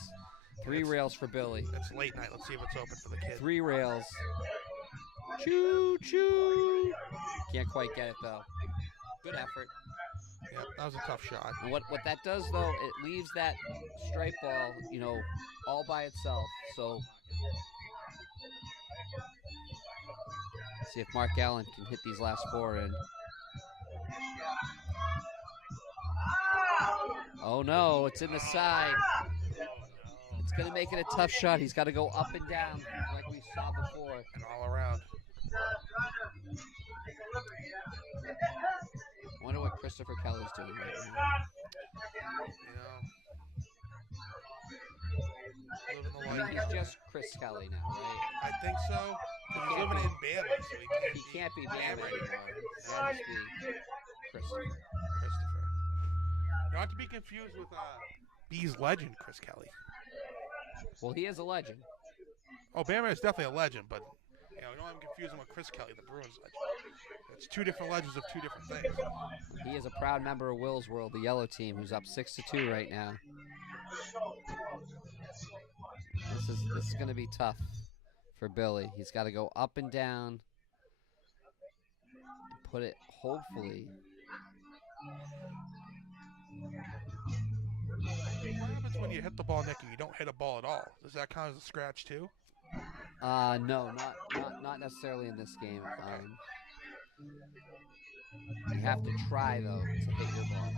3 rails for Billy. It's late night. Let's see if it's open for the kid. 3 rails. Choo choo. Can't quite get it though. Good effort. Yeah, that was a tough shot. And what that does though, it leaves that stripe ball, all by itself. So see if Mark Allen can hit these last 4 in. Oh no, it's in the side. It's going to make it a tough shot. He's got to go up and down like we saw before. And all around. I wonder what Christopher Kelly's doing right now. Living the life. I mean, he's just Chris Kelly now, right? I think so. He's living in Bama, so he can't be Bama anymore. He's No. got to be Christopher. Not to be confused with B's legend, Chris Kelly. Well, he is a legend. Oh, Bama is definitely a legend, but you don't have him confuse him with Chris Kelly, the Bruins legend. It's 2 different legends of 2 different things. He is a proud member of Will's World, the yellow team, who's up 6-2 right now. This is going to be tough for Billy. He's got to go up and down and put it, hopefully. What happens when you hit the ball, Nick, and you don't hit a ball at all? Does that count as a scratch too? No, not necessarily in this game. Okay. You have to try though to hit your ball.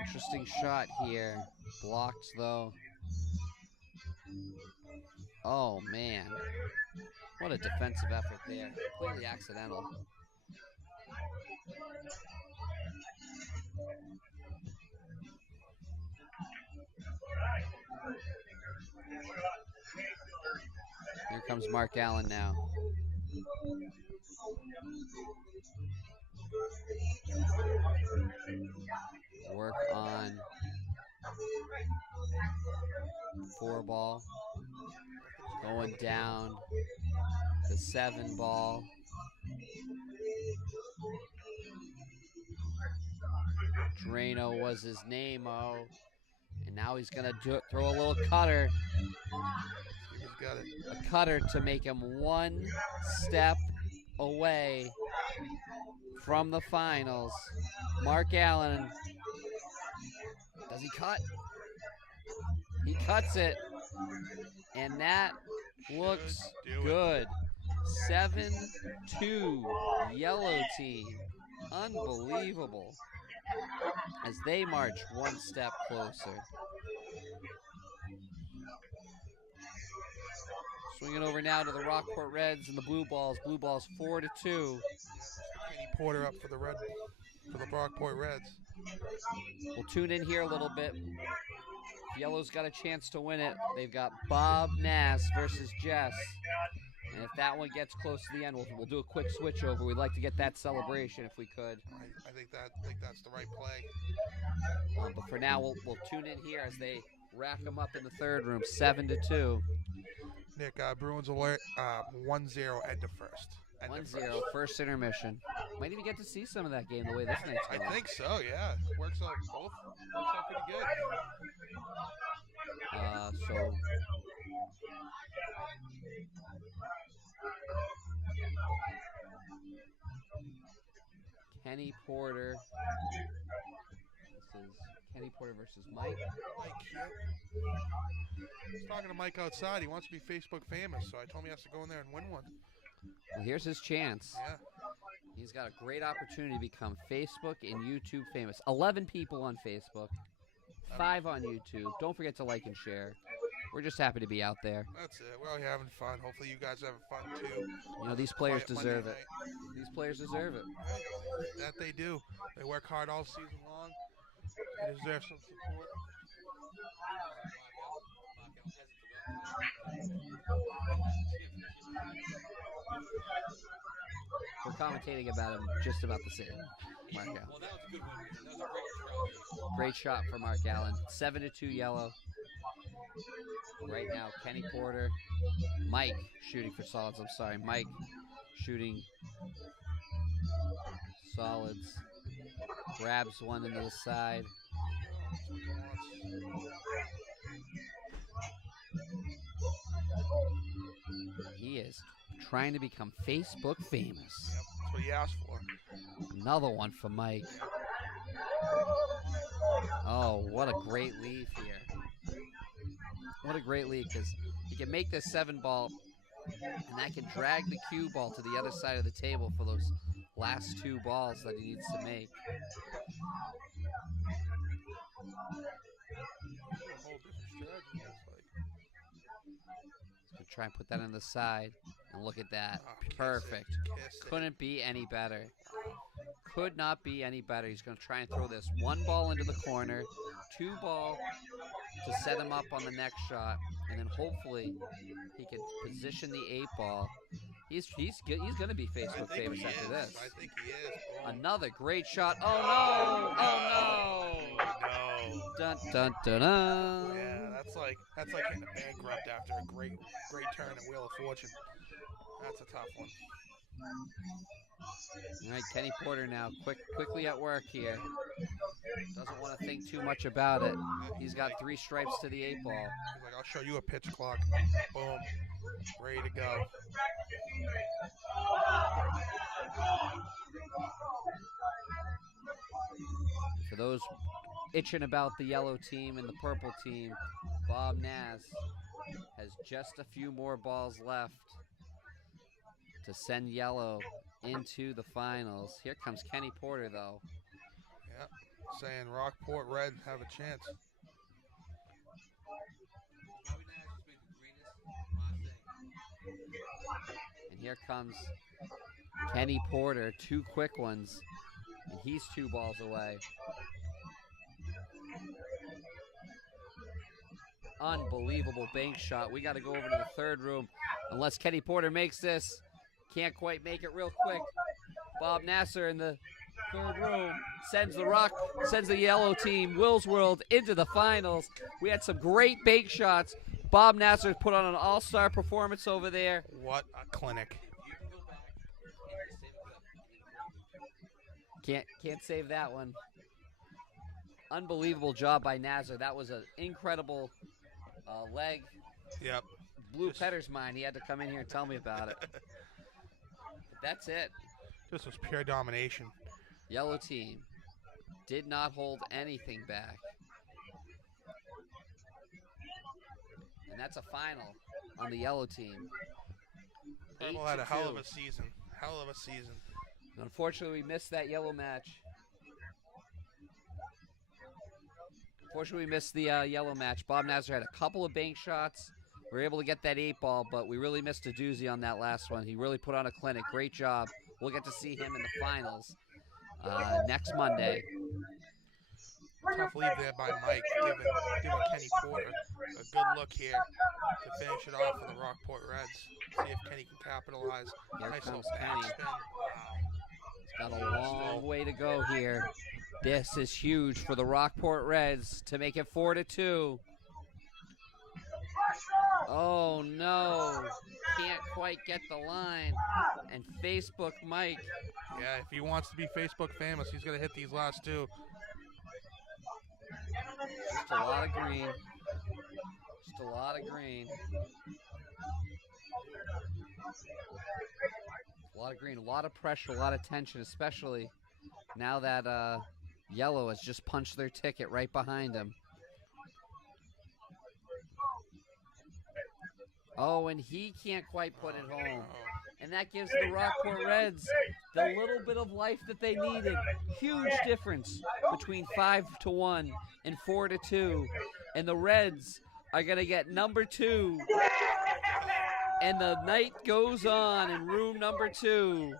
Interesting shot here. Blocked though. Oh man. What a defensive effort there. Completely accidental. Here comes Mark Allen now. Work on 4 ball. Going down the 7 ball. Drano was his name-o. And now he's going to throw a little cutter. He's got it. A cutter to make him 1 step away from the finals. Mark Allen. Does he cut? He cuts it. And that looks good. 7-2 yellow team. Unbelievable. As they march 1 step closer. Swinging over now to the Rockport Reds and the Blue Balls. Blue Balls 4-2. Kenny Porter up for the Rockport Reds. We'll tune in here a little bit. Yellow's got a chance to win it. They've got Bob Nass versus Jess. And if that one gets close to the end, we'll do a quick switch over. We'd like to get that celebration if we could. I think that's the right play. But for now, we'll tune in here as they rack them up in the third room, 7-2. Nick, Bruins alert, 1-0 end of first. 1-0, first intermission. Might even get to see some of that game the way this night's going. I think so, yeah. Works out pretty good. So Kenny Porter. This is Kenny Porter versus Mike. Mike, yep. I was talking to Mike outside. He wants to be Facebook famous, so I told him he has to go in there and win one. Well, here's his chance. Yeah. He's got a great opportunity to become Facebook and YouTube famous. 11 people on Facebook, 5 on YouTube. Don't forget to like and share. We're just happy to be out there. That's it. We're all having fun. Hopefully you guys are having fun too. You know, these players Quiet deserve Monday it. night. These players deserve it. That they do. They work hard all season long. They deserve some support. We're commentating about him just about the same. Mark Allen. Well, that was a good one. That was a great throw. Great shot for Mark Allen. 7-2 yellow. Right now, Kenny Porter. Mike shooting for solids. I'm sorry. Mike shooting solids. Grabs one into the side. He is trying to become Facebook famous. Yep, that's what he asked for. Another one for Mike. Oh, what a great lead here. What a great lead, because he can make this 7-ball, and that can drag the cue ball to the other side of the table for those last 2 balls that he needs to make. A whole different strategy, looks like. So try and put that on the side, and look at that. Oh, kiss it, Perfect. kiss it. Couldn't be any better. Could not be any better. He's going to try and throw this 1 ball into the corner, 2 ball to set him up on the next shot, and then hopefully he can position the 8 ball. He's going to be Facebook famous after this. I think he is. Oh. Another great shot. Oh no! Oh no! No. Dun dun dun dun. Yeah, that's like hitting a bankrupt after a great turn at Wheel of Fortune. That's a tough one. All right, Kenny Porter now quickly at work here. Doesn't want to think too much about it. He's got 3 stripes to the 8 ball. He's like, I'll show you a pitch clock. Boom. Ready to go. For those itching about the yellow team and the purple team, Bob Nass has just a few more balls left to send yellow into the finals. Here comes Kenny Porter, though. Yep. Saying Rockport Red have a chance. And here comes Kenny Porter, 2 quick ones, and he's 2 balls away. Unbelievable bank shot. We got to go over to the third room. Unless Kenny Porter makes this. Can't quite make it real quick. Bob Nasser in the third room sends the yellow team, Will's World, into the finals. We had some great bank shots. Bob Nasser put on an all-star performance over there. What a clinic. Can't save that one. Unbelievable job by Nasser. That was an incredible leg. Yep. Blew Petter's mind. He had to come in here and tell me about it. But that's it. This was pure domination. Yellow team did not hold anything back. And that's a final on the yellow team. Purple had a hell of a season. Hell of a season. Unfortunately, we missed that yellow match. Unfortunately, we missed the yellow match. Bob Nasser had a couple of bank shots. We were able to get that 8 ball, but we really missed a doozy on that last one. He really put on a clinic. Great job. We'll get to see him in the finals next Monday. Tough lead there by Mike, giving Kenny Porter a good look here to finish it off for the Rockport Reds. See if Kenny can capitalize. Here Nice little comes Kenny. backspin. Wow. Got a long way to go here. This is huge for the Rockport Reds to make it 4-2. Oh no, can't quite get the line. And Facebook Mike. Yeah, if he wants to be Facebook famous, he's gonna hit these last two. Just a lot of green. Just a lot of green. A lot of green, a lot of pressure, a lot of tension, especially now that yellow has just punched their ticket right behind him. Oh, and he can't quite put it home. And that gives the Rockport Reds the little bit of life that they needed. Huge difference between 5-1 and 4-2. And the Reds are going to get number 2. And the night goes on in room number 2.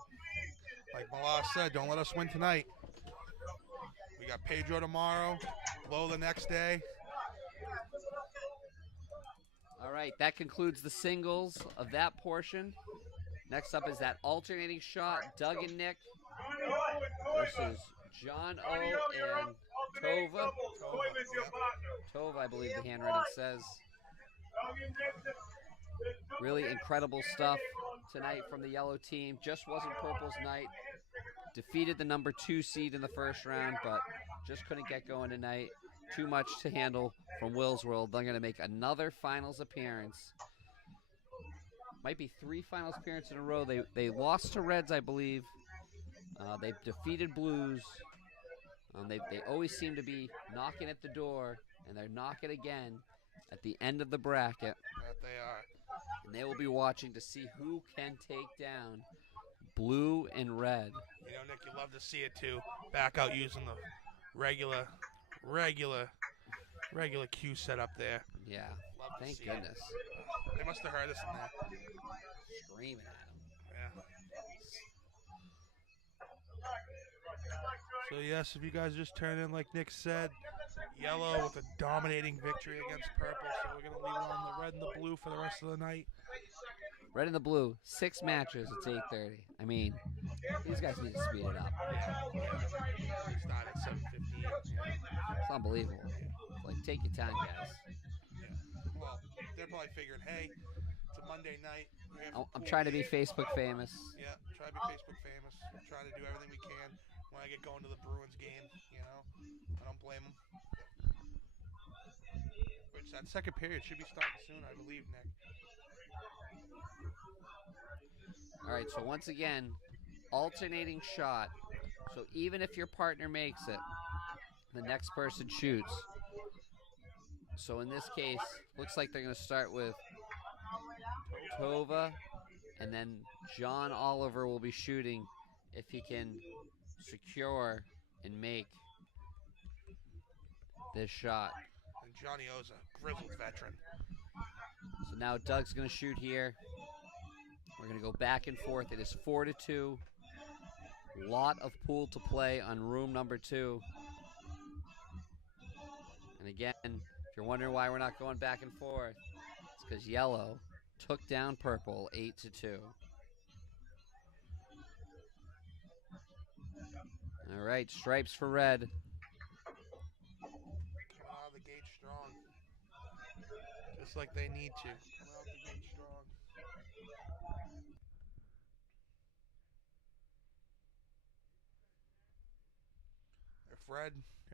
Like Malas said, don't let us win tonight. We got Pedro tomorrow, Blow the next day. All right, that concludes the singles of that portion. Next up is that alternating shot, Doug and Nick versus John O and Tova. Tova, I believe the handwriting says. Really incredible stuff tonight from the yellow team. Just wasn't purple's night. Defeated the number 2 seed in the first round, but just couldn't get going tonight. Too much to handle from Will's World. They're going to make another finals appearance. Might be 3 finals appearances in a row. They lost to Reds, I believe. They've defeated Blues. They always seem to be knocking at the door, and they're knocking again at the end of the bracket. That they are. And they will be watching to see who can take down Blue and Red. You know, Nick, you love to see it too. Back out using the regular cue setup there. Yeah. Love to Thank see goodness. They must have heard us in there. Screaming at him. Yeah. So yes, if you guys just turn in, like Nick said, yellow with a dominating victory against purple. So we're gonna leave it on the red and the blue for the rest of the night. Red and the blue, 6 matches. It's 8:30. I mean, these guys need to speed it up. We start at 7:15. It's unbelievable. It's like, take your time, guys. Yeah. Well, they're probably figuring, hey, it's a Monday night. I'm trying to be Facebook famous. Yeah, try to be Facebook famous. We're trying to do everything we can when I get going to the Bruins game, you know. I don't blame them. Which that second period should be starting soon, I believe, Nick. All right, so once again, alternating shot. So even if your partner makes it, the next person shoots. So in this case, looks like they're going to start with Tova, and then John Oliver will be shooting if he can secure and make this shot. And Johnny O's a grizzled veteran. So now Doug's going to shoot here. We're going to go back and forth. It is 4-2. Lot of pool to play on room number 2. And again, if you're wondering why we're not going back and forth, it's because yellow took down purple 8-2. All right, stripes for red. Coming out of the gate strong. Just like they need to. Coming out the gate strong.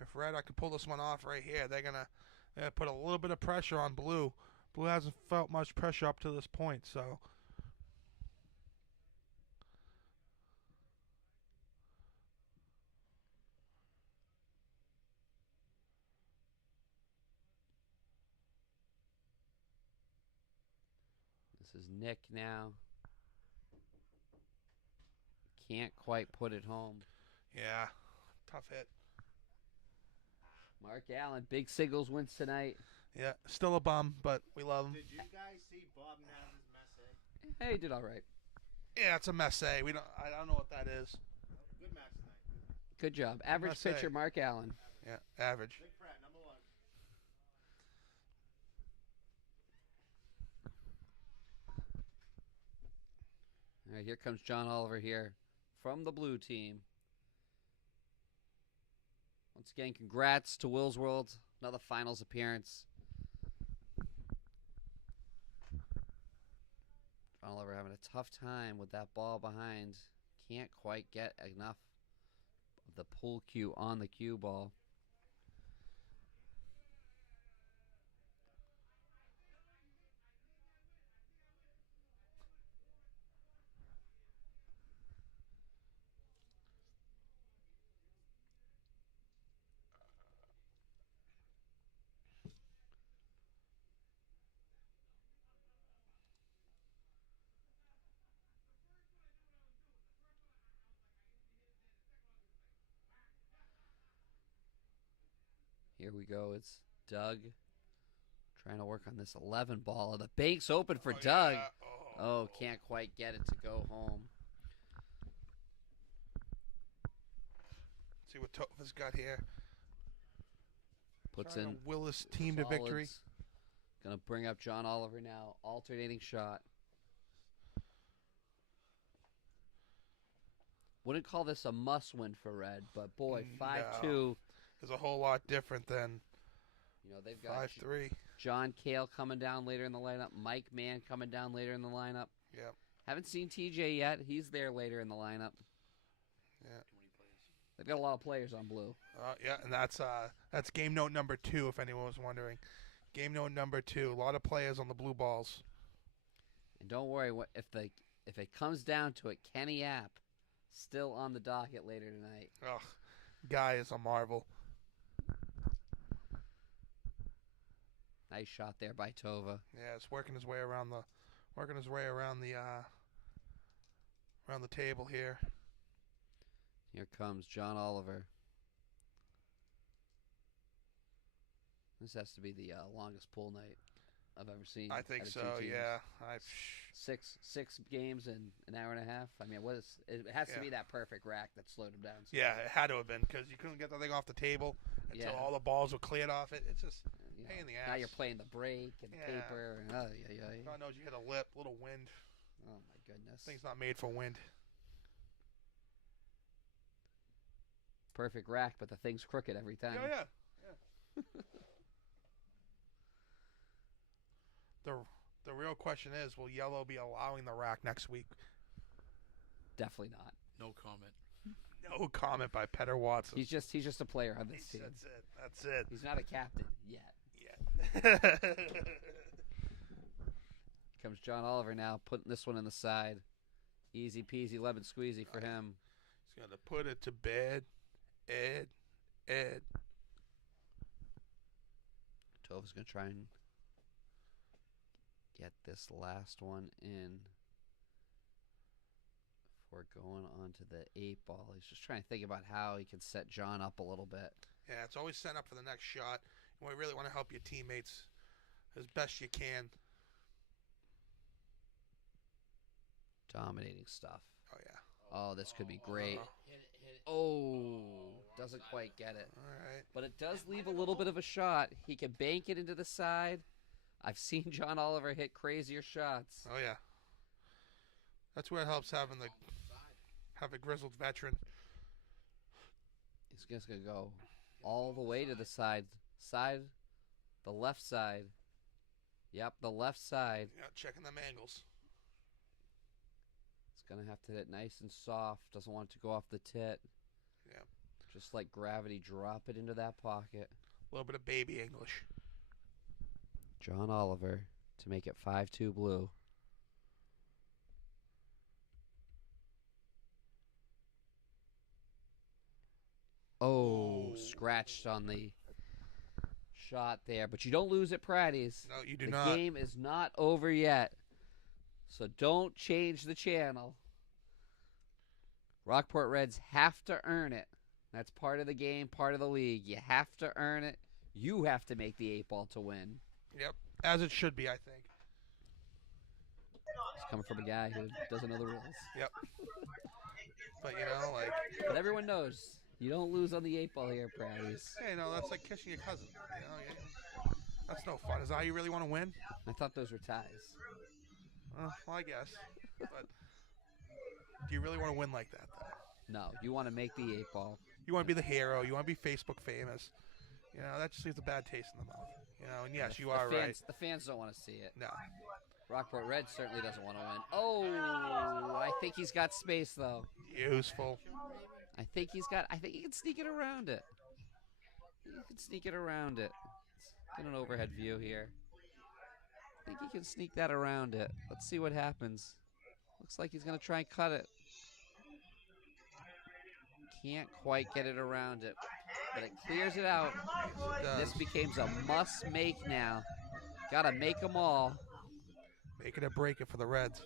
If red, I could pull this one off right here. They're gonna put a little bit of pressure on blue. Blue hasn't felt much pressure up to this point, so. This is Nick now. Can't quite put it home. Yeah, tough hit. Mark Allen, big singles wins tonight. Yeah, still a bum, but we love him. Did you guys see Bob Nav's mess? Hey, he did all right. Yeah, it's a mess. I don't know what that is. Good match tonight. Good job. Average must say. pitcher, Mark Allen. Yeah, average. Big Fred, number 1. All right, here comes John Oliver here from the blue team. Once again, congrats to Will's World. Another finals appearance. John Oliver having a tough time with that ball behind. Can't quite get enough of the pull cue on the cue ball. Here we go. It's Doug trying to work on this 11 ball. The bank's open for Doug. Yeah. Oh, can't quite get it to go home. See what Tova's got here. Puts Trying in to will his team to victory. solids. Gonna bring up John Oliver now. Alternating shot. Wouldn't call this a must-win for Red, but boy, 5-2. Is a whole lot different than You know they've got 5-3. John Cale coming down later in the lineup. Mike Mann coming down later in the lineup. Yep. Haven't seen TJ yet. He's there later in the lineup. Yeah. They've got a lot of players on blue. Yeah, and that's game note number 2, if anyone was wondering. Game note number 2. A lot of players on the blue balls. And don't worry, if it comes down to it, Kenny App still on the docket later tonight. Ugh, guy is a marvel. Nice shot there by Tova. Yeah, it's working his way around the around the table here. Here comes John Oliver. This has to be the longest pool night I've ever seen. I think out of so. two teams. Yeah. Six games in an hour and a half. I mean, it has to Yeah. be that perfect rack that slowed him down. So Yeah, it had to have been because you couldn't get the thing off the table until Yeah. all the balls were cleared off it. It's just you pain in the Now ass. you're playing the break and the Yeah. paper. And, God knows you hit a lip, little wind. Oh my goodness. Thing's not made for wind. Perfect rack, but the thing's crooked every time. Yeah. The real question is, will Yellow be allowing the rack next week? Definitely not. No comment. No comment by Petter Watson. He's just a player on this team. That's it. He's not a captain yet. Yeah. Comes John Oliver now, putting this one in the side. Easy peasy lemon squeezy for him. He's gonna put it to bed. Ed. Tova's gonna try and get this last one in before going on to the 8-ball. He's just trying to think about how he can set John up a little bit. Yeah, it's always set up for the next shot. You really want to help your teammates as best you can. Dominating stuff. Oh yeah. Oh, this could be great. Hit it. Oh, doesn't quite get it. All right. But it does leave a little bit of a shot. He can bank it into the side. I've seen John Oliver hit crazier shots. Oh yeah. That's where it helps have a grizzled veteran. He's just going to go all the way to the side. The left side. Yep, the left side. Yeah, checking them angles. It's going to have to hit nice and soft. Doesn't want it to go off the tit. Yeah. Just like gravity, drop it into that pocket. A little bit of baby English. John Oliver to make it 5-2 blue. Oh, scratched on the shot there. But you don't lose at Pratty's. No, you do the not. The game is not over yet. So don't change the channel. Rockport Reds have to earn it. That's part of the game, part of the league. You have to earn it. You have to make the 8-ball to win. Yep, as it should be, I think. It's coming from a guy who doesn't know the rules. Yep. But But everyone knows you don't lose on the 8-ball here, Pratty's. hey, that's like kissing your cousin. That's no fun. Is that how you really want to win? I thought those were ties. Well, I guess. But do you really want to win like that, though? No, you want to make the 8-ball. You want to be the hero. You want to be Facebook famous. That just leaves a bad taste in the mouth. And yes, you are right. The fans don't want to see it. No. Rockport Red certainly doesn't want to win. Oh, I think he's got space though. Useful. I think he can sneak it around it. He can sneak it around it. Let's get an overhead view here. I think he can sneak that around it. Let's see what happens. Looks like he's going to try and cut it. Can't quite get it around it, but it clears it out. Yes, it does. This becomes a must make now. Got to make them all. Make it or break it for the Reds.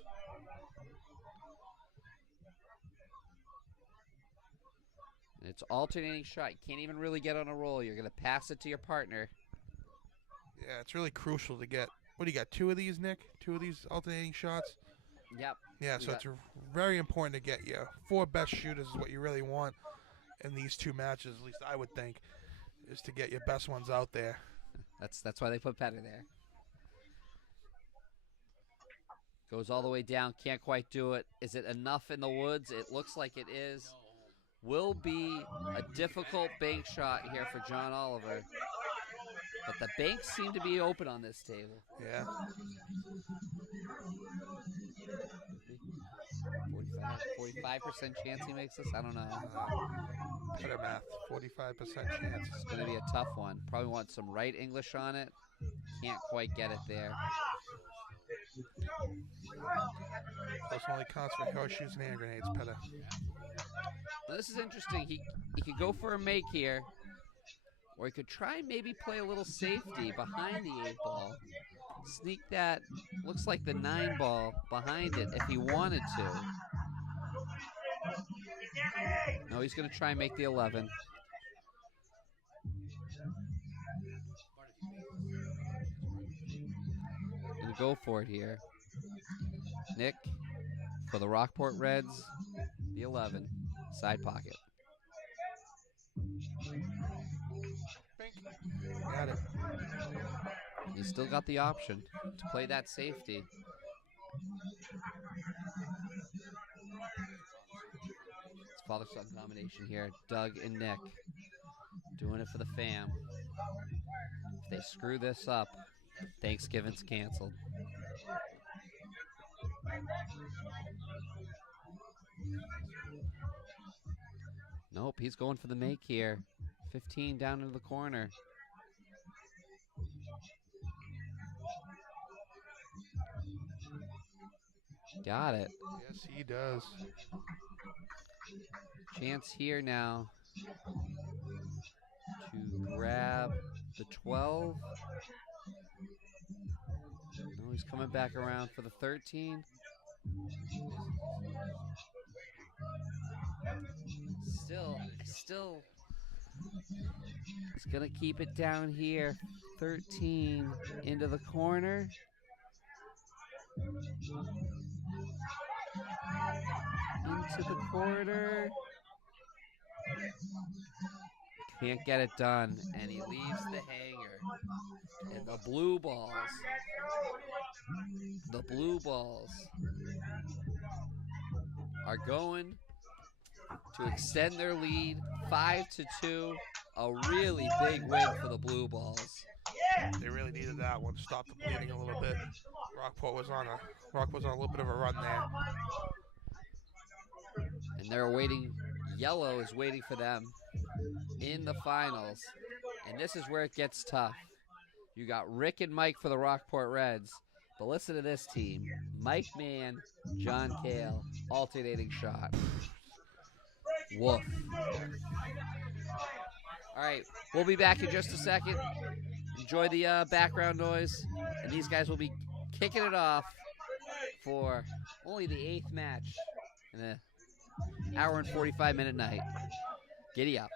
It's alternating shot. You can't even really get on a roll. You're going to pass it to your partner. Yeah, it's really crucial to get. What do you got? 2 of these, Nick? 2 of these alternating shots? Yep. Yeah, so it's very important to get your 4 best shooters is what you really want in these 2 matches, at least I would think, is to get your best ones out there. That's why they put Petty there. Goes all the way down. Can't quite do it. Is it enough in the woods? It looks like it is. Will be a difficult bank shot here for John Oliver. But the banks seem to be open on this table. Yeah. 45% chance he makes this? I don't know. Better math. 45% chance. It's going to be a tough one. Probably want some right English on it. Can't quite get it there. Close only counts for horseshoes and hand grenades, Petta. Now this is interesting. He could go for a make here. Or he could try and maybe play a little safety behind the 8 ball. Sneak that, looks like the 9 ball behind it if he wanted to. No, he's going to try and make the 11. Going to go for it here. Nick, for the Rockport Reds, the 11, side pocket. Got it. He's still got the option to play that safety. It's father-son combination here. Doug and Nick doing it for the fam. If they screw this up, Thanksgiving's canceled. Nope, he's going for the make here. 15 down into the corner. Got it. Yes, he does. Chance here now to grab the 12. No, he's coming back around for the 13. Still, he's going to keep it down here. 13 into the corner. Into the corner. Can't get it done, and he leaves the hanger. And the blue balls are going to extend their lead 5-2. A really big win for the blue balls. They really needed that one. Stop the bleeding a little bit. Rockport was on a little bit of a run there. And they're waiting. Yellow is waiting for them in the finals. And this is where it gets tough. You got Rick and Mike for the Rockport Reds. But listen to this team. Mike Mann, John Kale, alternating shot. Woof. All right, we'll be back in just a second. Enjoy the background noise. And these guys will be kicking it off for only the 8th match in an hour and 45-minute night. Giddy up.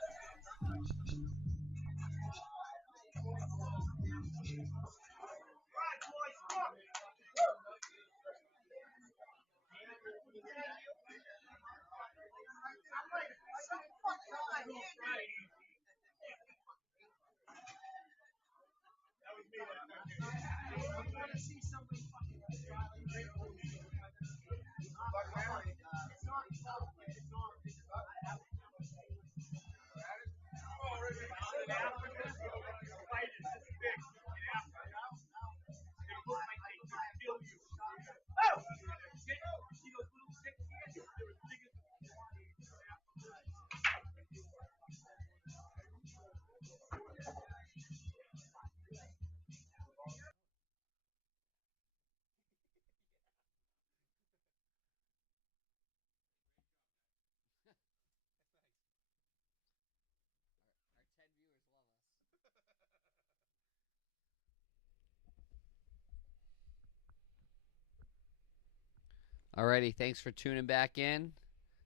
Alrighty, thanks for tuning back in.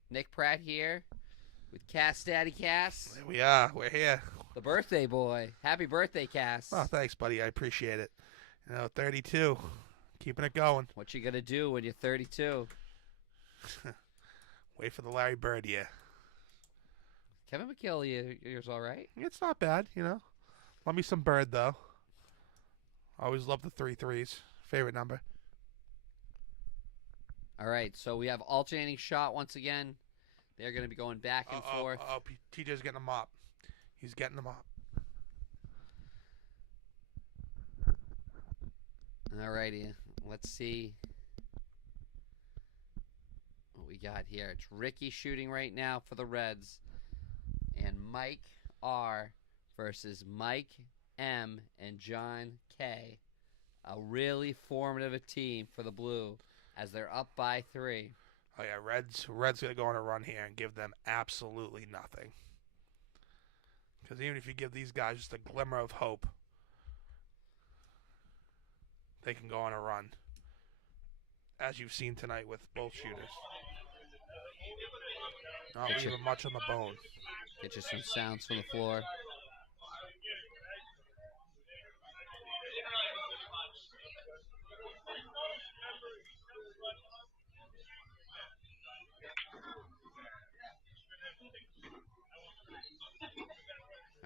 Nick Pratt here with Cass Daddy Cass, There we are. We're here. the birthday boy. Happy birthday, Cass. Oh, thanks, buddy. I appreciate it. 32. Keeping it going. What you gonna do when you're 32? Wait for the Larry Bird year. Kevin McHale, yours all right? It's not bad, Love me some Bird, though. Always love the 3-3s. Favorite number. All right, so we have alternating shot once again. They're going to be going back and forth. TJ's getting a mop. He's getting a mop. All righty, let's see what we got here. It's Ricky shooting right now for the Reds, and Mike R versus Mike M and John K. A really formative team for the Blue as they're up by 3. Oh, yeah, Reds going to go on a run here and give them absolutely nothing. Because even if you give these guys just a glimmer of hope, they can go on a run. As you've seen tonight with both shooters. Not leaving much on the bone. Get you some sounds from the floor.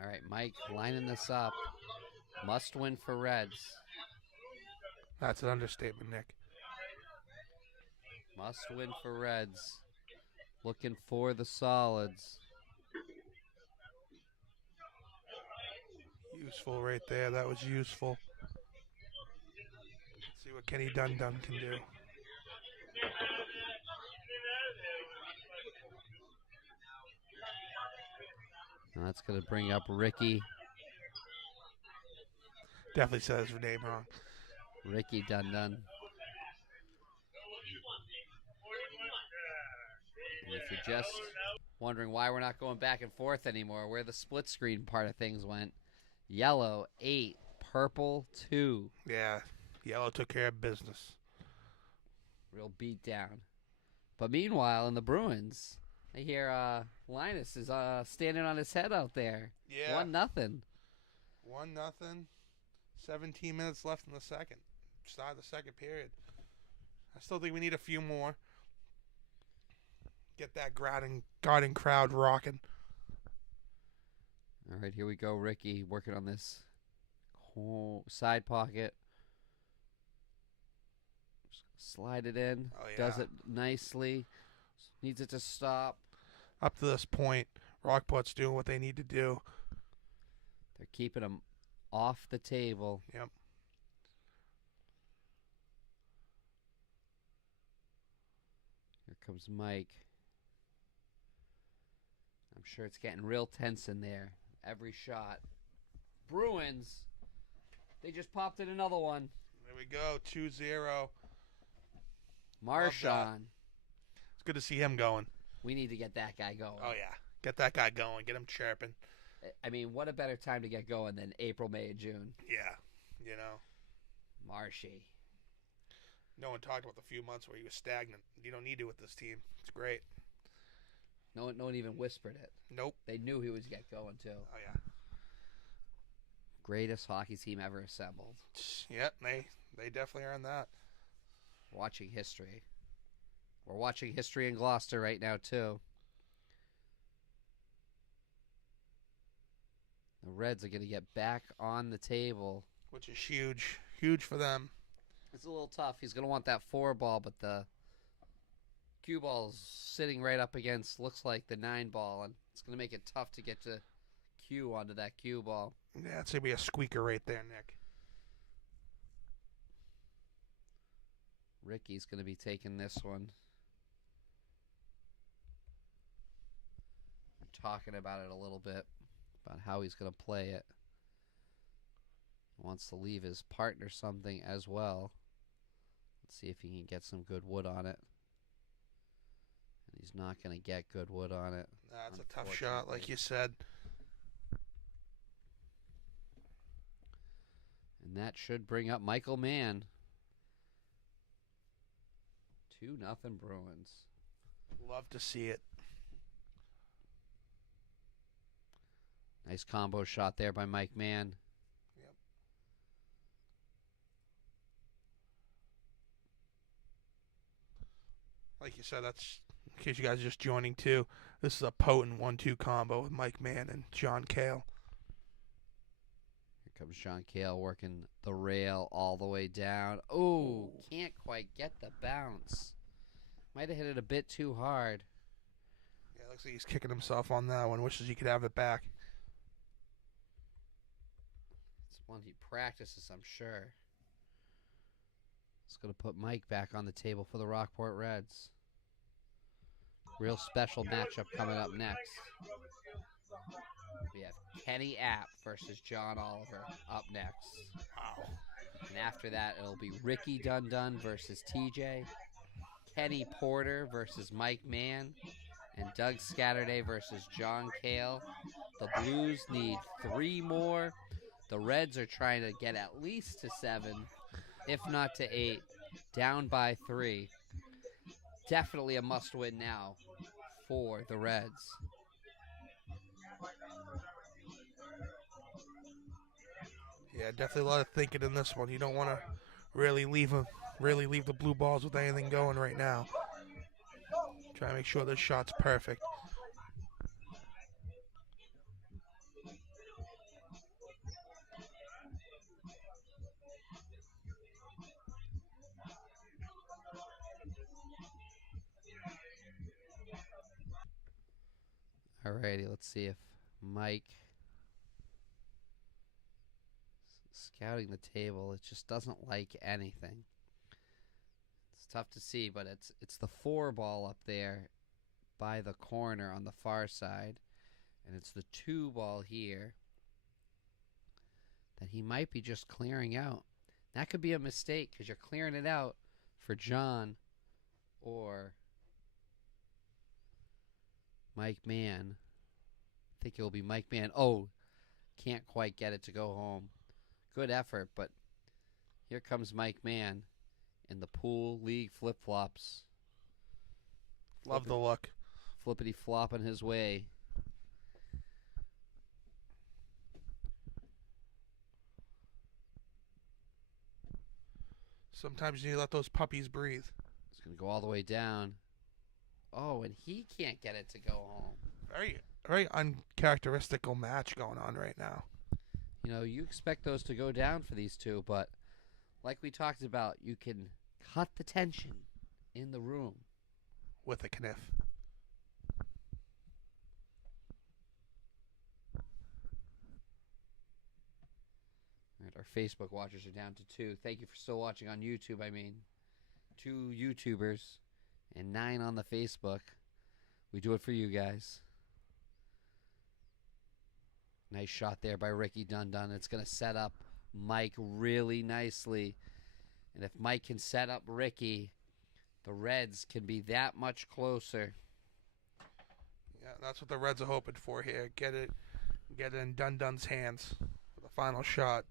All right, Mike lining this up. Must win for Reds. That's an understatement, Nick. Must win for Reds. Looking for the solids. Useful right there. That was useful. Let's see what Kenny Dun can do. And that's going to bring up Ricky. Definitely said his name wrong. Ricky Dun. And if you're just wondering why we're not going back and forth anymore, where the split screen part of things went, yellow 8, purple 2. Yeah, yellow took care of business. Real beat down. But meanwhile, in the Bruins, I hear Linus is standing on his head out there. Yeah. 1-0. 1-0. 17 minutes left in the second. Start of the second period. I still think we need a few more. Get that guarding crowd rocking. All right, here we go. Ricky working on this side pocket. Slide it in. Oh, yeah. Does it nicely. Needs it to stop. Up to this point, Rockport's doing what they need to do. They're keeping him off the table. Yep. Here comes Mike. I'm sure it's getting real tense in there. Every shot. Bruins. They just popped in another one. There we go. 2-0. Marchand. It's good to see him going. We need to get that guy going. Oh, yeah. Get that guy going. Get him chirping. I mean, what a better time to get going than April, May, and June. Yeah. Marshy. No one talked about the few months where he was stagnant. You don't need to with this team. It's great. No one even whispered it. Nope. They knew he was get going, too. Oh, yeah. Greatest hockey team ever assembled. Yep, they definitely are on that. Watching history. We're watching history in Gloucester right now, too. The Reds are going to get back on the table. Which is huge. Huge for them. It's a little tough. He's going to want that 4 ball, but the cue ball's sitting right up against, looks like, the 9 ball, and it's going to make it tough to get to cue onto that cue ball. Yeah, it's going to be a squeaker right there, Nick. Ricky's going to be taking this one. We're talking about it a little bit, about how he's going to play it. He wants to leave his partner something as well. Let's see if he can get some good wood on it. And he's not going to get good wood on it. That's a tough shot, like you said. And that should bring up Michael Mann. 2-0 Bruins. Love to see it. Nice combo shot there by Mike Mann. Yep. Like you said, that's in case you guys are just joining too. This is a potent 1-2 combo with Mike Mann and John Cale. Here comes John Cale working the rail all the way down. Oh, can't quite get the bounce. Might have hit it a bit too hard. Yeah, looks like he's kicking himself on that one. Wishes he could have it back. It's one he practices, I'm sure. It's going to put Mike back on the table for the Rockport Reds. Real special matchup coming up next. We have Kenny App versus John Oliver up next. Wow. And after that, it'll be Ricky Dundun versus TJ, Kenny Porter versus Mike Mann, and Doug Scatterday versus John Cale. The Blues need 3 more. The Reds are trying to get at least to 7, if not to 8, down by 3. Definitely a must-win now for the Reds. Yeah, definitely a lot of thinking in this one. You don't want to really leave the blue balls with anything going right now. Try to make sure this shot's perfect. Alrighty, let's see if Mike scouting the table. It just doesn't like anything. It's tough to see, but it's the 4 ball up there by the corner on the far side, and it's the 2 ball here that he might be just clearing out. That could be a mistake because you're clearing it out for John or Mike Mann. I think it will be Mike Mann. Oh, can't quite get it to go home. Good effort, but here comes Mike Mann in the pool league flip-flops. Love the look. Flippity flopping his way. Sometimes you need to let those puppies breathe. It's going to go all the way down. Oh, and he can't get it to go home. Very uncharacteristical match going on right now. You know, you expect those to go down for these two, but like we talked about, you can cut the tension in the room. With a kniff. All right, our Facebook watchers are down to 2. Thank you for still watching on YouTube. 2 YouTubers and 9 on the Facebook. We do it for you guys. Nice shot there by Ricky Dundun. It's going to set up Mike really nicely. And if Mike can set up Ricky, the Reds can be that much closer. Yeah, that's what the Reds are hoping for here. Get it in Dundun's hands for the final shot.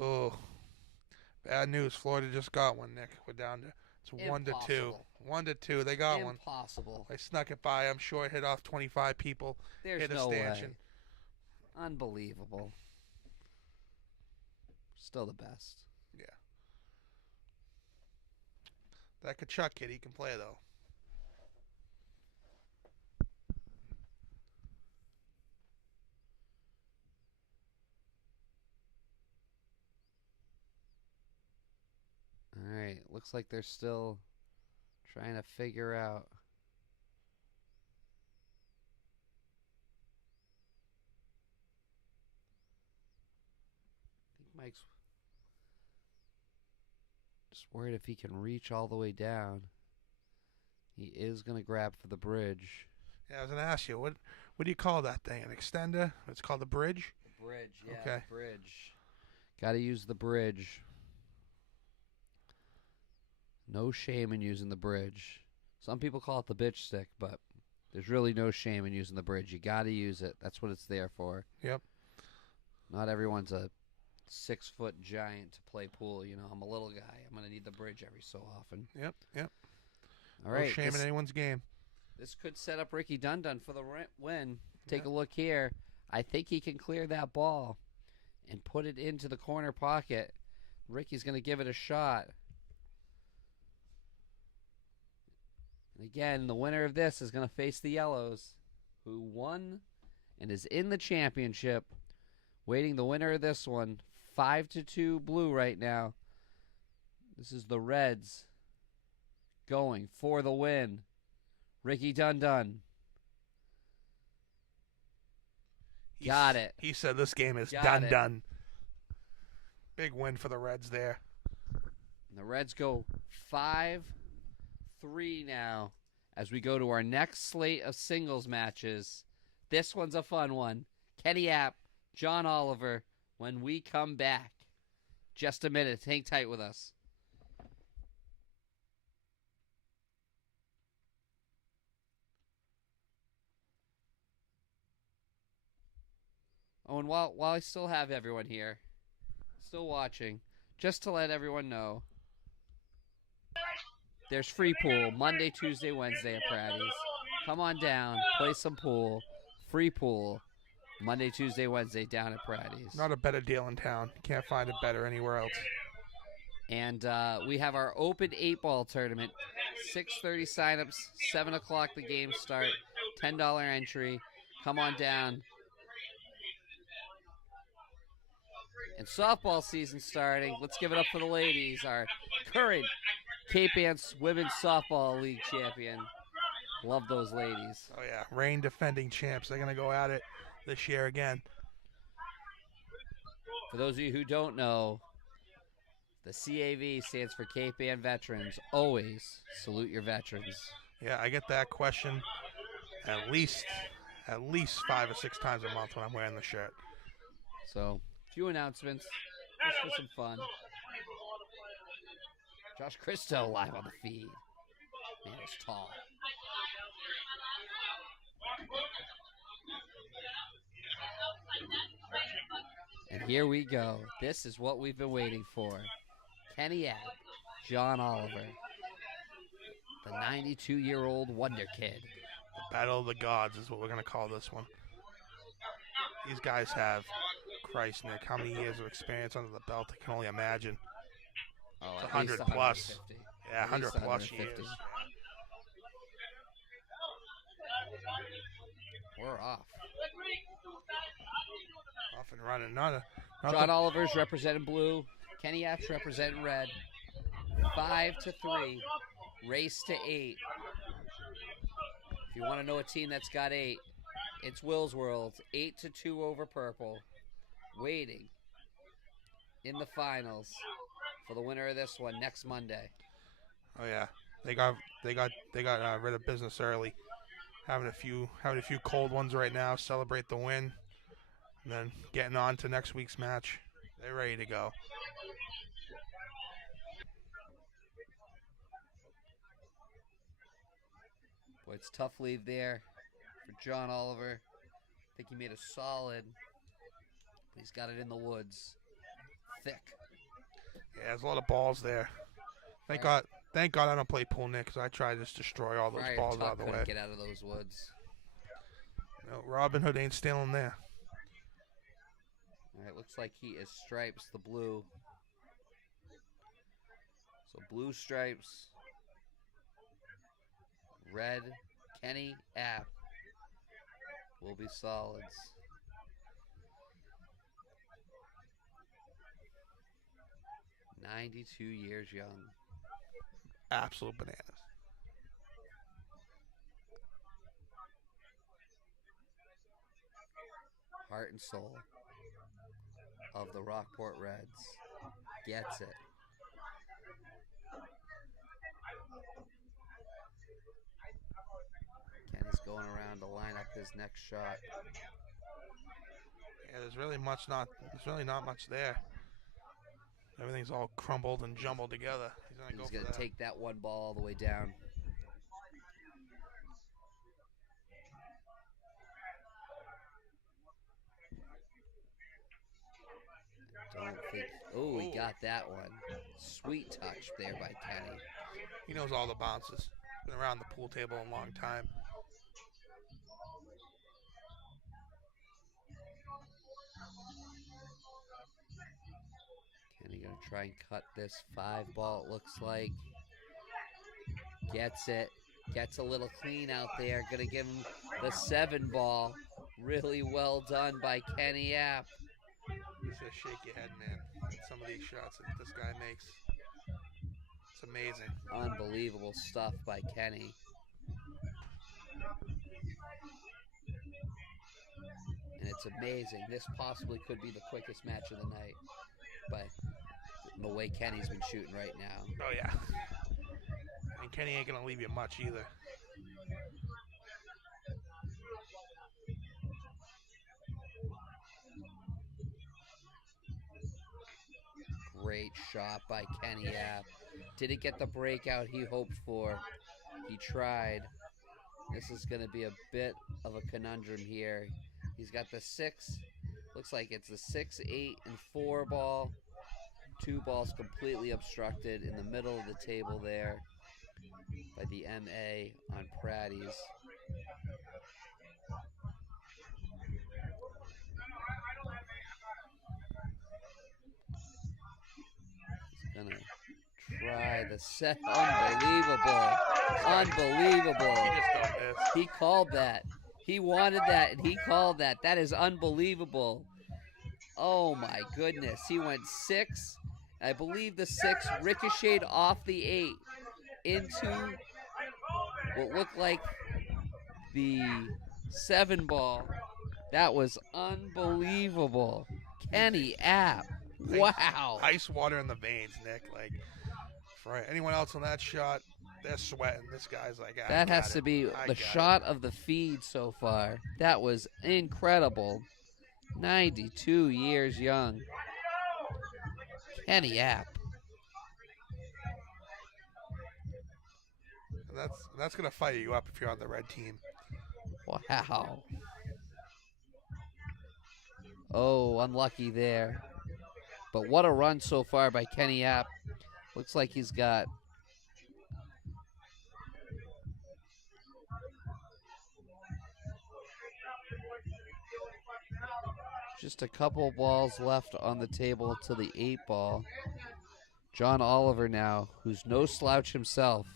Oh, bad news. Florida just got one, Nick. We're down to it's 1-2. 1-2. They got one. Impossible. They snuck it by. I'm sure it hit off 25 people. There's hit a no stanchion. way. Unbelievable. Still the best. Yeah. That Kachuk kid, he can play though. All right. Looks like they're still trying to figure out. I think Mike's just worried if he can reach all the way down. He is going to grab for the bridge. Yeah, I was going to ask you, what do you call that thing? An extender? It's called the bridge? Bridge, yeah. Okay. Bridge. Got to use the bridge. No shame in using the bridge. Some people call it the bitch stick, but there's really no shame in using the bridge. You got to use it. That's what it's there for. Yep. Not everyone's a 6-foot giant to play pool. You know, I'm a little guy. I'm going to need the bridge every so often. Yep. All No right. shame in anyone's game. This could set up Ricky Dun for the win. Take Yep. a look here. I think he can clear that ball and put it into the corner pocket. Ricky's going to give it a shot. And again, the winner of this is going to face the Yellows, who won and is in the championship. Waiting the winner of this one, 5-2 Blue right now. This is the Reds going for the win. Ricky Dun. Got it. He said this game is Got it. done. Big win for the Reds there. And the Reds go 5-3 now as we go to our next slate of singles matches. This one's a fun one. Kenny App, John Oliver, when we come back. Just a minute. Hang tight with us. Oh, and while I still have everyone here, still watching, just to let everyone know, there's free pool Monday, Tuesday, Wednesday at Pratty's. Come on down, play some pool. Free pool Monday, Tuesday, Wednesday down at Pratty's. Not a better deal in town. Can't find it better anywhere else. And we have our open 8-ball tournament. 6:30 signups, 7 o'clock the game start. $10 entry. Come on down. And softball season starting. Let's give it up for the ladies. Our current Cape Anne's Women's Softball League champion. Love those ladies. Oh, yeah. Reign defending champs. They're going to go at it this year again. For those of you who don't know, the C.A.V. stands for Cape Ann Veterans. Always salute your veterans. Yeah, I get that question at least 5 or 6 times a month when I'm wearing the shirt. So, few announcements, just for some fun. Josh Christo live on the feed. Man, it's tall. And here we go. This is what we've been waiting for. Kenny App, John Oliver, the 92-year-old Wonder Kid. The Battle of the Gods is what we're going to call this one. These guys have, Christ, Nick, how many years of experience under the belt? I can only imagine. Oh, It's at 100 least plus. 150. Yeah, At 100 least plus 150. years. We're off. Off and running. Not John Oliver's representing blue. Kenny App's representing red. 5-3. Race to 8. If you want to know a team that's got 8, it's Will's World. 8-2 over purple. Waiting in the finals for the winner of this one next Monday. Oh yeah, they got rid of business early. Having a few cold ones right now. Celebrate the win, and then getting on to next week's match. They're ready to go. Boy, it's tough lead there for John Oliver. I think he made a solid, but he's got it in the woods. Thick. Yeah, there's a lot of balls there. Thank God I don't play pool, Nick, because I try to just destroy all those Friar balls Tuck out of the way. couldn't get out of those woods. No, Robin Hood ain't stealing there. All right, looks like he is stripes the blue. So blue stripes. Red Kenny App will be solids. "92 years young." Absolute bananas. Heart and soul of the Rockport Reds. Gets it. Kenny's going around to line up his next shot. Yeah, there's really not much there. Everything's all crumbled and jumbled together. He's going to take that one ball all the way down. don't think. Oh, he got that one. Sweet touch there by Kenny. He knows all the bounces. Been around the pool table a long time. Kenny gonna try and cut this 5-ball, it looks like. Gets it. Gets a little clean out there. Gonna give him the 7-ball. Really well done by Kenny App. You just shake your head, man, at some of these shots that this guy makes. It's amazing. Unbelievable stuff by Kenny. And it's amazing. This possibly could be the quickest match of the night. But the way Kenny's been shooting right now. Oh, yeah. And Kenny ain't going to leave you much either. Great shot by Kenny App. Didn't get the breakout he hoped for. He tried. This is going to be a bit of a conundrum here. He's got the 6. Looks like it's the 6, 8, and 4 ball. 2 balls completely obstructed in the middle of the table there by the MA on Pratty's. He's gonna try the set. Unbelievable. Unbelievable. He just don't miss. He called that. He wanted that, and he called that. That is unbelievable. Oh, my goodness. He went 6. I believe the 6 ricocheted off the 8 into what looked like the 7 ball. That was unbelievable. Kenny App. Wow. Ice water in the veins, Nick. Like, for anyone else on that shot, they're sweating. This guy's like, that has to be the shot of the feed so far. That was incredible. 92 years young. Kenny App. And that's going to fire you up if you're on the red team. Wow. Oh, unlucky there. But what a run so far by Kenny App. Looks like he's got just a couple balls left on the table to the 8 ball. John Oliver now, who's no slouch himself.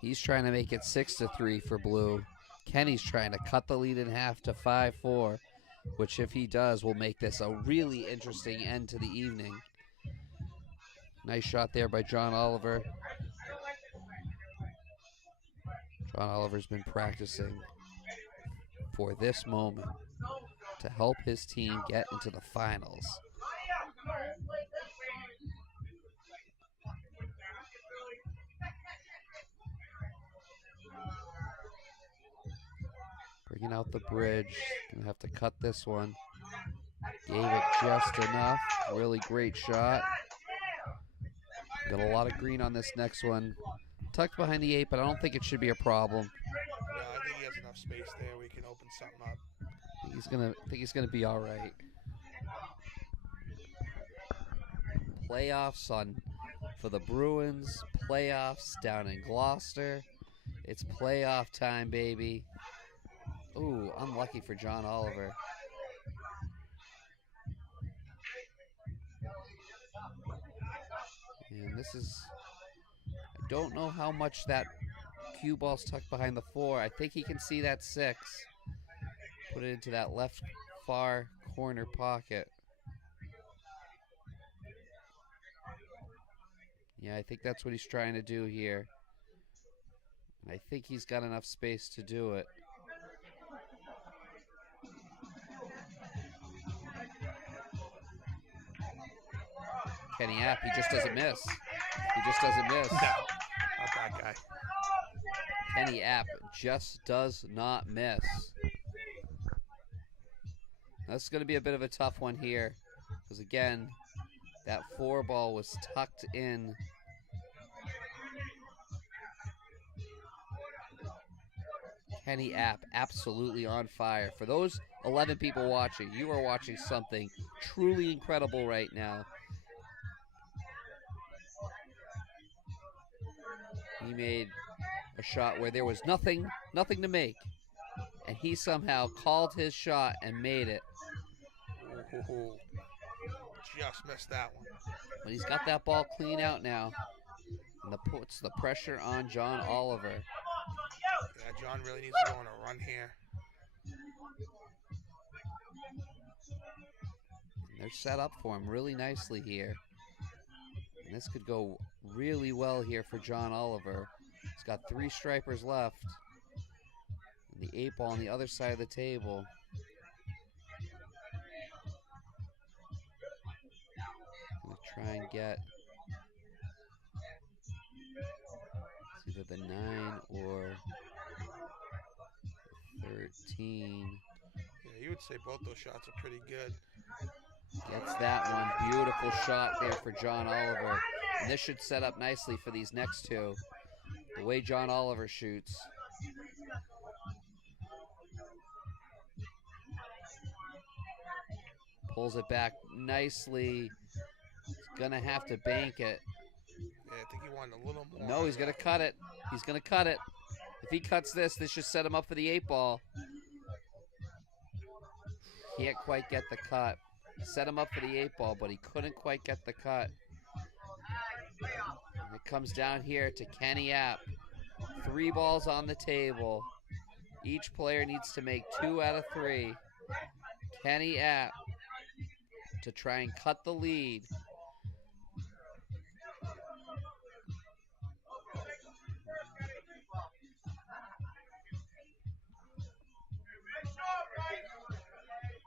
He's trying to make it 6-3 for Blue. Kenny's trying to cut the lead in half to 5-4, which if he does will make this a really interesting end to the evening. Nice shot there by John Oliver. John Oliver's been practicing for this moment to help his team get into the finals. Bringing out the bridge. Gonna have to cut this one. Gave it just enough. Really great shot. Got a lot of green on this next one. Tucked behind the 8, but I don't think it should be a problem. No, I think he has enough space there where he can open something up. I think he's gonna be all right. Playoffs for the Bruins. Playoffs down in Gloucester. It's playoff time, baby. Ooh, unlucky for John Oliver. And this is, I don't know how much that cue ball's tucked behind the 4. I think he can see that 6. Put it into that left far corner pocket. Yeah, I think that's what he's trying to do here. And I think he's got enough space to do it. Kenny App, he just doesn't miss. He just doesn't miss. No, not that guy. Kenny App just does not miss. That's going to be a bit of a tough one here. Because again, that 4 ball was tucked in. Kenny App absolutely on fire. For those 11 people watching, you are watching something truly incredible right now. He made a shot where there was nothing to make, and he somehow called his shot and made it. Ooh, just missed that one. But he's got that ball clean out now, and puts the pressure on John Oliver. Yeah, John really needs to go on a run here. And they're set up for him really nicely here. And this could go really well here for John Oliver. He's got 3 stripers left. And the 8 ball on the other side of the table. Gonna try and get either the 9 or 13. Yeah, you would say both those shots are pretty good. Gets that one. Beautiful shot there for John Oliver. And this should set up nicely for these next 2. The way John Oliver shoots. Pulls it back nicely. He's going to have to bank it. Yeah, I think he wanted a little more. No, he's going to cut it. He's going to cut it. If he cuts this should set him up for the 8 ball. Can't quite get the cut. Set him up for the 8 ball, but he couldn't quite get the cut. And it comes down here to Kenny App. 3 balls on the table. Each player needs to make 2 out of 3. Kenny App to try and cut the lead.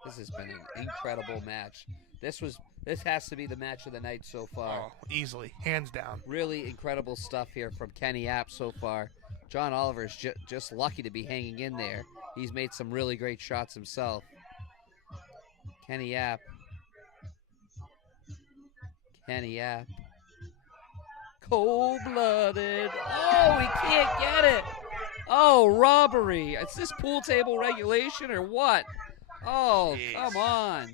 This has been an incredible match. This has to be the match of the night so far. Oh, easily, hands down. Really incredible stuff here from Kenny App so far. John Oliver's just lucky to be hanging in there. He's made some really great shots himself. Kenny App. Cold-blooded. Oh, he can't get it. Oh, robbery. Is this pool table regulation or what? Oh, jeez. Come on.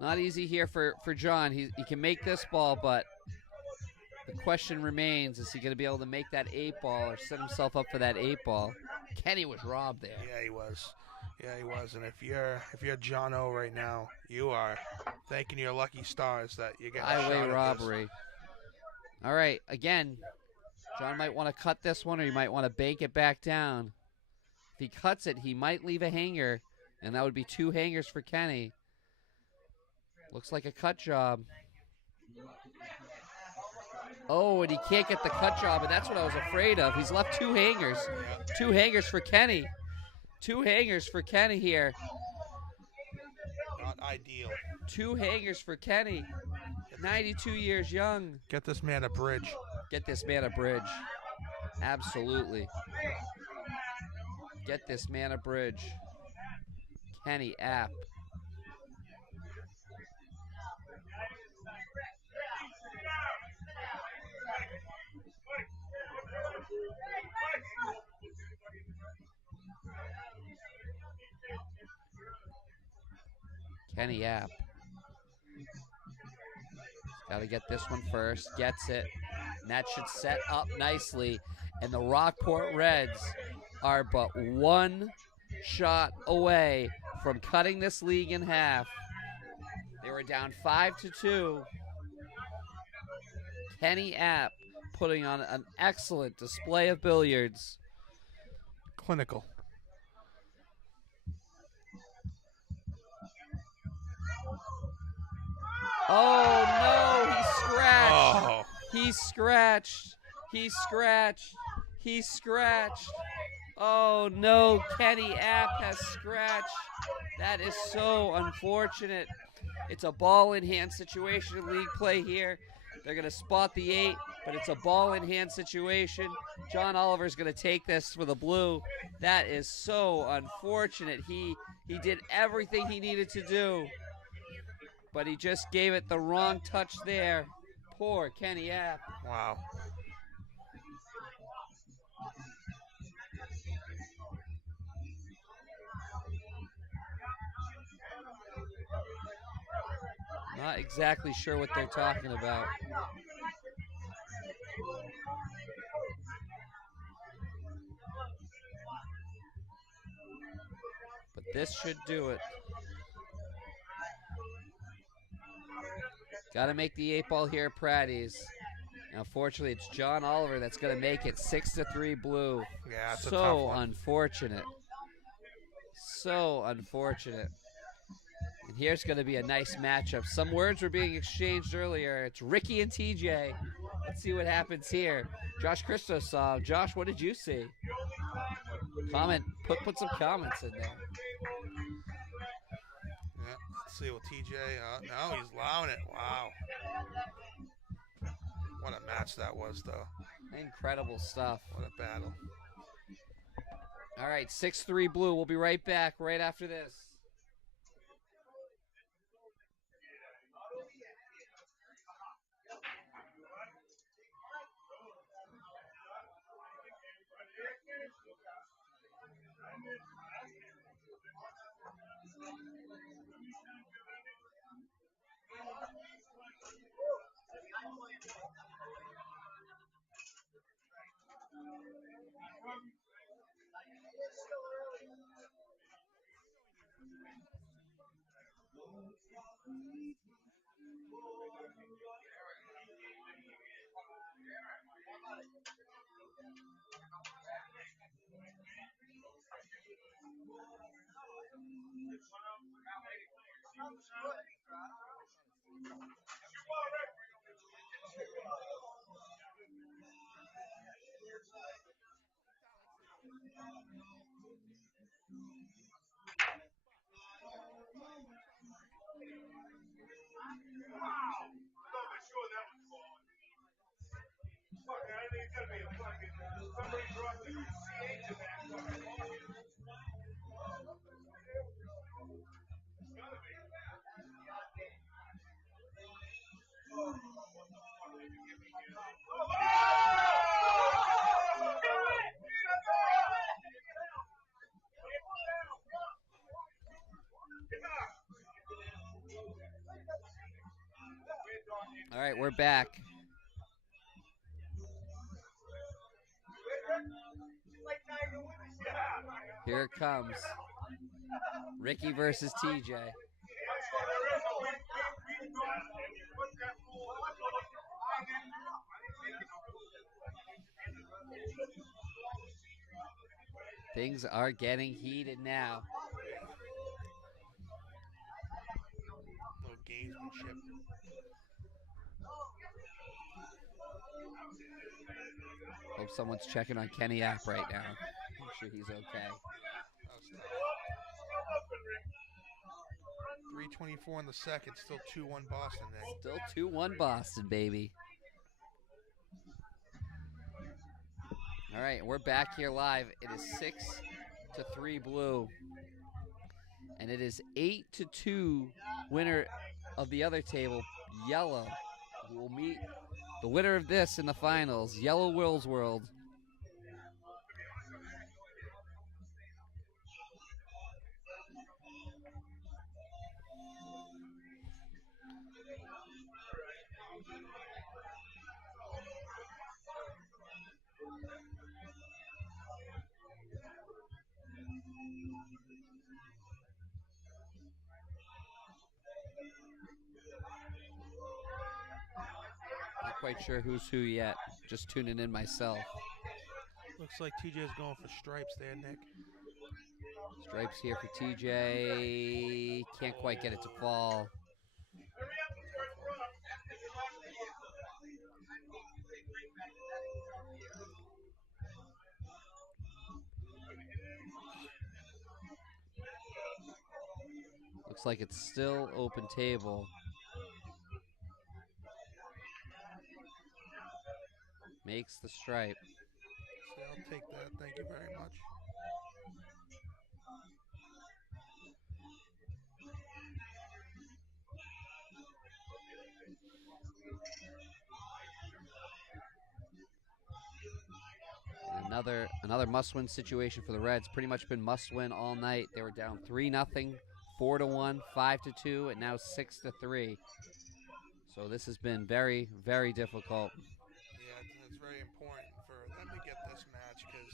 Not easy here for John. He can make this ball, but the question remains, is he going to be able to make that 8 ball or set himself up for that 8 ball? Kenny was robbed there. Yeah, he was. And if you're John O right now, you are thanking your lucky stars that you got highway robbery. All right, again, John might want to cut this one, or he might want to bank it back down. If he cuts it, he might leave a hanger, and that would be 2 hangers for Kenny. Looks like a cut job. Oh, and he can't get the cut job, and that's what I was afraid of. He's left 2 hangers. 2 hangers for Kenny. 2 hangers for Kenny here. Not ideal. 2 hangers for Kenny. 92 years young. Get this man a bridge. Get this man a bridge. Absolutely. Get this man a bridge. Kenny App. Kenny App. Got to get this one first. Gets it. And that should set up nicely. And the Rockport Reds are but 1 shot away from cutting this league in half. They were down 5-2. Kenny App putting on an excellent display of billiards. Clinical. Oh, no, he scratched. Oh. He scratched. He scratched. He scratched. Oh, no, Kenny App has scratched. That is so unfortunate. It's a ball-in-hand situation in league play here. They're going to spot the 8, but it's a ball-in-hand situation. John Oliver's going to take this for the blue. That is so unfortunate. He did everything he needed to do, but he just gave it the wrong touch there. Poor Kenny App. Wow. Not exactly sure what they're talking about. But this should do it. Got to make the 8-ball here at Pratty's. Unfortunately, it's John Oliver that's going to make it 6-3 blue. Yeah, it's a tough So one. unfortunate. So unfortunate. And here's going to be a nice matchup. Some words were being exchanged earlier. It's Ricky and TJ. Let's see what happens here. Josh Christos saw. Josh, what did you see? Comment. Put some comments in there. Yeah, let's see what TJ. No, he's allowing it. Wow. What a match that was, though. Incredible stuff. What a battle. All right, 6-3 blue. We'll be right back right after this. All right, we're back. Here it comes. Ricky versus TJ. Things are getting heated now. little gamesmanship. Hope someone's checking on Kenny App right now. Make sure he's okay. That was tough. 3:24 in the second. Still 2-1 Boston, Nick. Still 2-1 Boston, baby. All right, we're back here live. It is 6-3 blue. And it is 8-2 winner of the other table, yellow, who will meet the winner of this in the finals, Yellow Will's World. Not quite sure who's who yet. Just tuning in myself. Looks like TJ's going for stripes there, Nick. Stripes here for TJ. Can't quite get it to fall. Looks like it's still open table. Makes the stripe. See, I'll take that. Thank you very much. Another must-win situation for the Reds. Pretty much been must-win all night. They were down 3-0, 4-1, 5-2, and now 6-3. So this has been very, very difficult. Yeah, it's very important for them to get this match because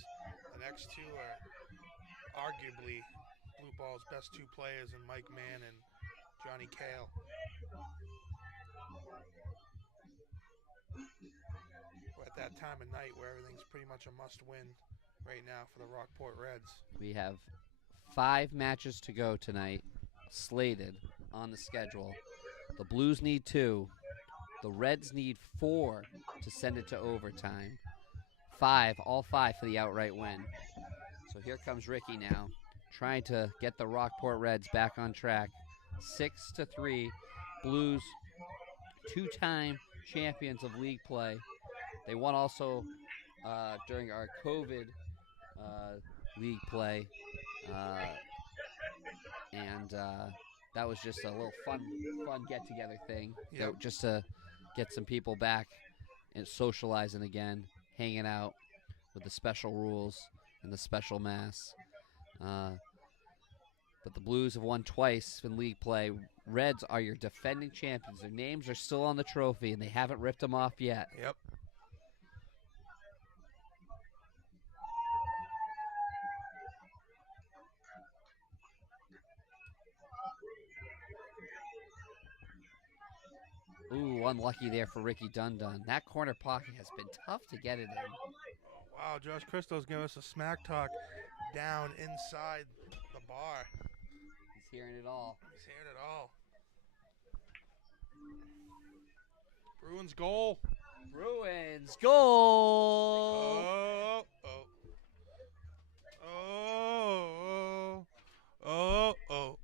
the next two are arguably Blue Ball's best two players in Mike Mann and Johnny Kale. We're at that time of night where everything's pretty much a must-win right now for the Rockport Reds. We have 5 matches to go tonight, slated on the schedule. The Blues need 2. The Reds need 4 to send it to overtime. 5, all 5 for the outright win. So here comes Ricky now, trying to get the Rockport Reds back on track. 6-3, Blues, 2-time champions of league play. They won also during our COVID league play, and that was just a little fun get-together thing. Yep. Just to get some people back and socializing again, hanging out with the special rules and the special mass. But the Blues have won twice in league play. Reds are your defending champions. Their names are still on the trophy, and they haven't ripped them off yet. Yep. Ooh, unlucky there for Ricky Dundon. That corner pocket has been tough to get it in. Wow, Josh Christo's giving us a smack talk down inside the bar. He's hearing it all. He's hearing it all. Bruins goal. Bruins goal. Oh, oh. Oh, oh, oh, oh.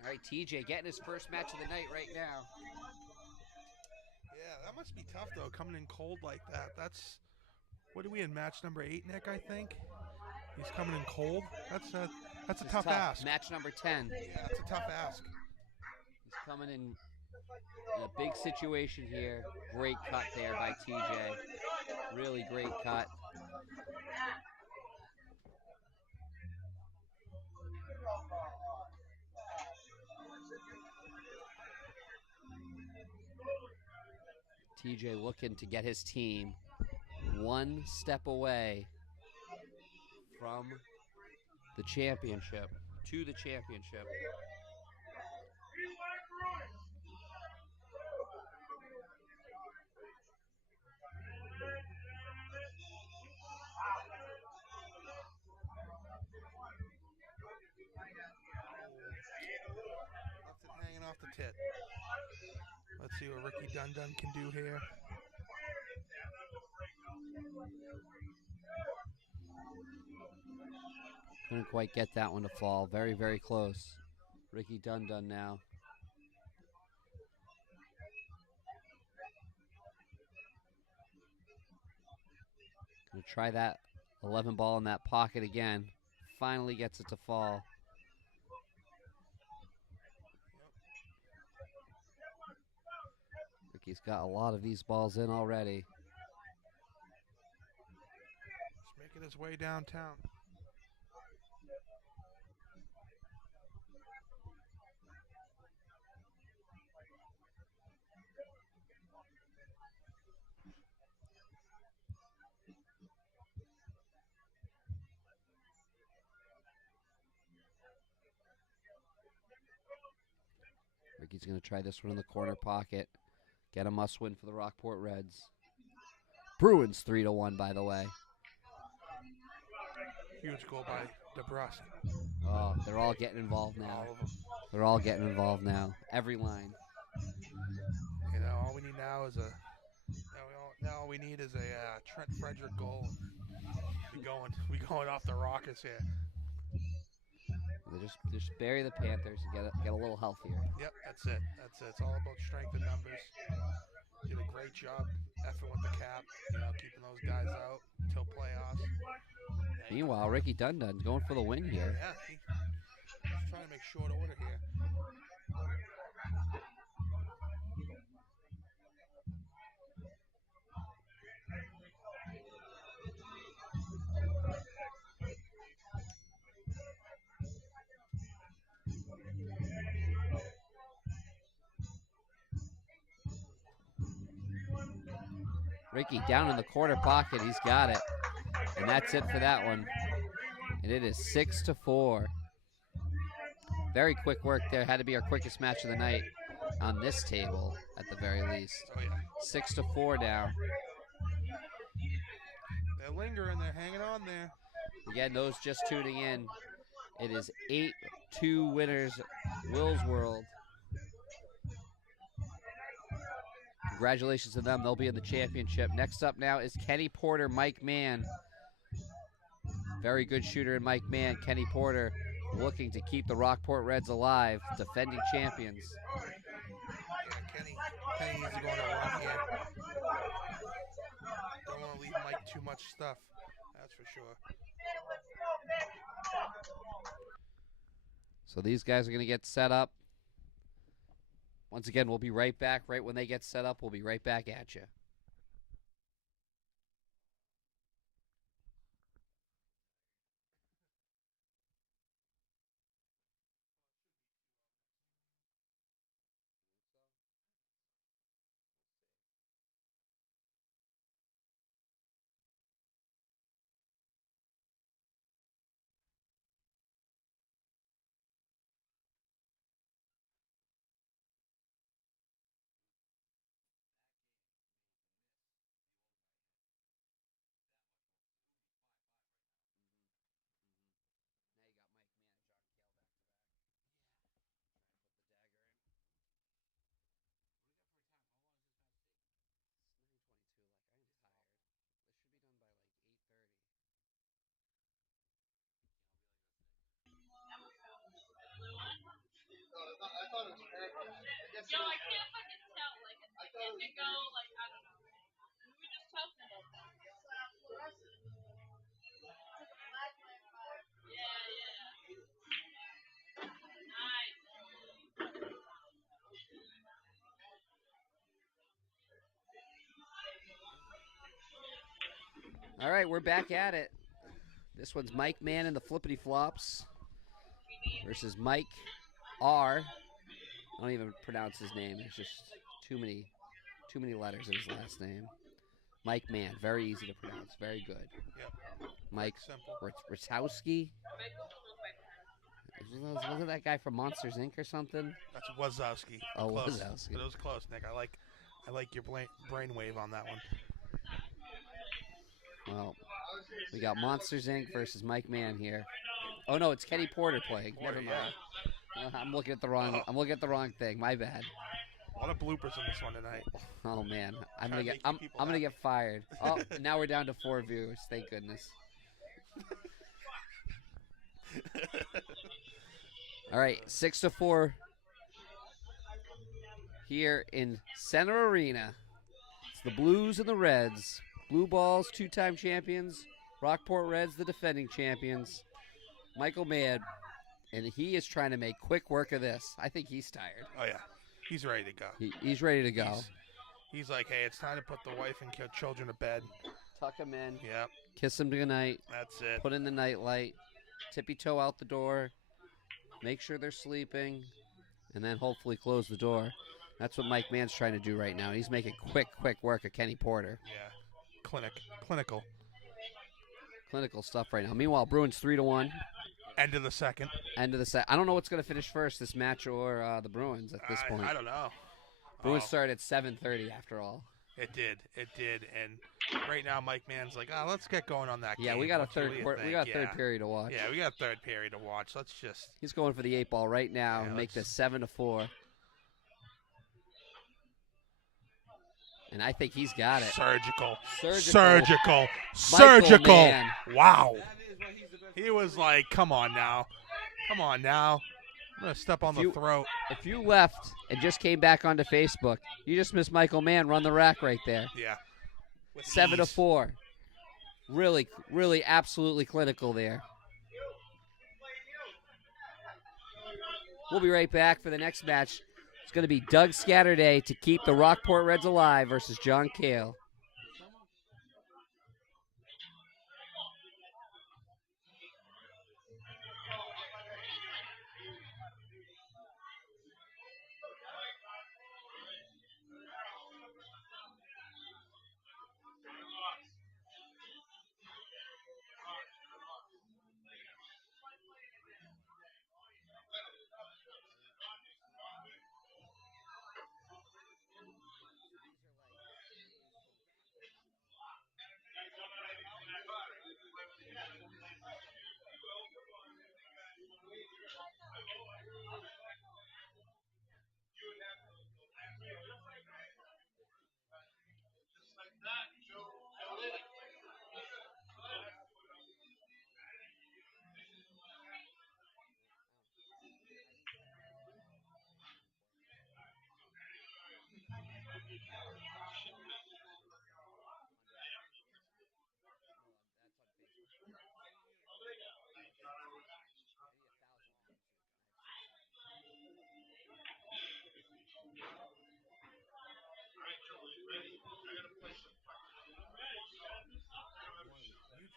All right, TJ getting his first match of the night right now. Yeah, that must be tough, though, coming in cold like that. What are we in, match number 8, Nick, I think? He's coming in cold? That's a tough ask. Match number 10. Yeah, that's a tough ask. He's coming in a big situation here. Great cut there by TJ. Really great cut. TJ looking to get his team one step away from the championship, to the championship. Left it hanging off the tit. Let's see what Ricky Dundon can do here. Couldn't quite get that one to fall. Very, very close. Ricky Dundon now. Gonna try that 11 ball in that pocket again. Finally gets it to fall. Ricky's got a lot of these balls in already. Just making his way downtown. Ricky's going to try this one in the corner pocket. Get a must-win for the Rockport Reds. Bruins 3-1, by the way. Huge goal by DeBrusque. Oh, they're all getting involved now. All of them. They're all getting involved now. Every line. You know, all we need now is now all we need is a Trent Frederick goal. We going off the rockets here. They just bury the Panthers and get a little healthier. Yep, that's it. It's all about strength and numbers. Did a great job effing with the cap, keeping those guys out until playoffs. Meanwhile, Ricky Dundon's going for the win here. Yeah, he's trying to make short order here. Ricky down in the corner pocket. He's got it. And that's it for that one. And it is 6-4. Very quick work there. Had to be our quickest match of the night on this table, at the very least. Oh, yeah. 6-4 now. They're lingering. They're hanging on there. Again, those just tuning in, it is 8-2 winners, Will's World. Congratulations to them. They'll be in the championship. Next up now is Kenny Porter, Mike Mann. Very good shooter in Mike Mann. Kenny Porter looking to keep the Rockport Reds alive, defending champions. Yeah, Kenny needs to go on a run here. Don't want to leave Mike too much stuff. That's for sure. So these guys are going to get set up. Once again, we'll be right back. Right when they get set up, we'll be right back at you. Yo, I can't fucking tell. Like, it's like indigo, like, I don't know. We were just talking about that. Yeah, yeah. Nice. All right, we're back at it. This one's Mike Mann and the Flippity Flops versus Mike R. I don't even pronounce his name. There's just too many letters in his last name. Mike Mann, very easy to pronounce, very good. Yep. Mike Simple. Rotowski. Wasn't that guy from Monsters Inc. or something? That's Wazowski. Oh, Close. Wazowski. But it was close, Nick. I like your brainwave on that one. Well, we got Monsters Inc. versus Mike Mann here. Oh no, it's Kenny Porter playing. Never mind. I'm looking at the wrong. I'm looking at the wrong thing. My bad. A lot of bloopers in this one tonight. Oh man, I'm Trying gonna to get. make you people I'm gonna happy. get fired. Oh, now we're down to 4 viewers. Thank goodness. All right, 6-4 here in Center Arena. It's the Blues and the Reds. Blue Balls, 2-time champions. Rockport Reds, the defending champions. Michael Mann, and he is trying to make quick work of this. I think he's tired. Oh yeah, he's ready to go. He's ready to go. He's like, hey, it's time to put the wife and children to bed. Tuck him in. Yep. Kiss him goodnight. That's it. Put in the nightlight. Tippy toe out the door. Make sure they're sleeping. And then hopefully close the door. That's what Mike Mann's trying to do right now. He's making quick work of Kenny Porter. Yeah. Clinical. Clinical stuff right now. Meanwhile, Bruins 3-1. End of the second. End of the set. I don't know what's going to finish first, this match or the Bruins at this point. I don't know. Bruins started at 7:30 after all. It did. And right now Mike Mann's like, let's get going on that Yeah, game. we got a What do third you we think? got a third period to watch. Yeah, we got a third period to watch. Let's just. He's going for the 8 ball right now and make this 7-4. And I think he's got it. Surgical. Mann. Wow. He was like, come on now. I'm going to step on the throat. If you left and just came back onto Facebook, you just missed Michael Mann run the rack right there. Yeah. 7-4. Really, absolutely clinical there. We'll be right back for the next match. It's going to be Doug Scatterday to keep the Rockport Reds alive versus John Cale.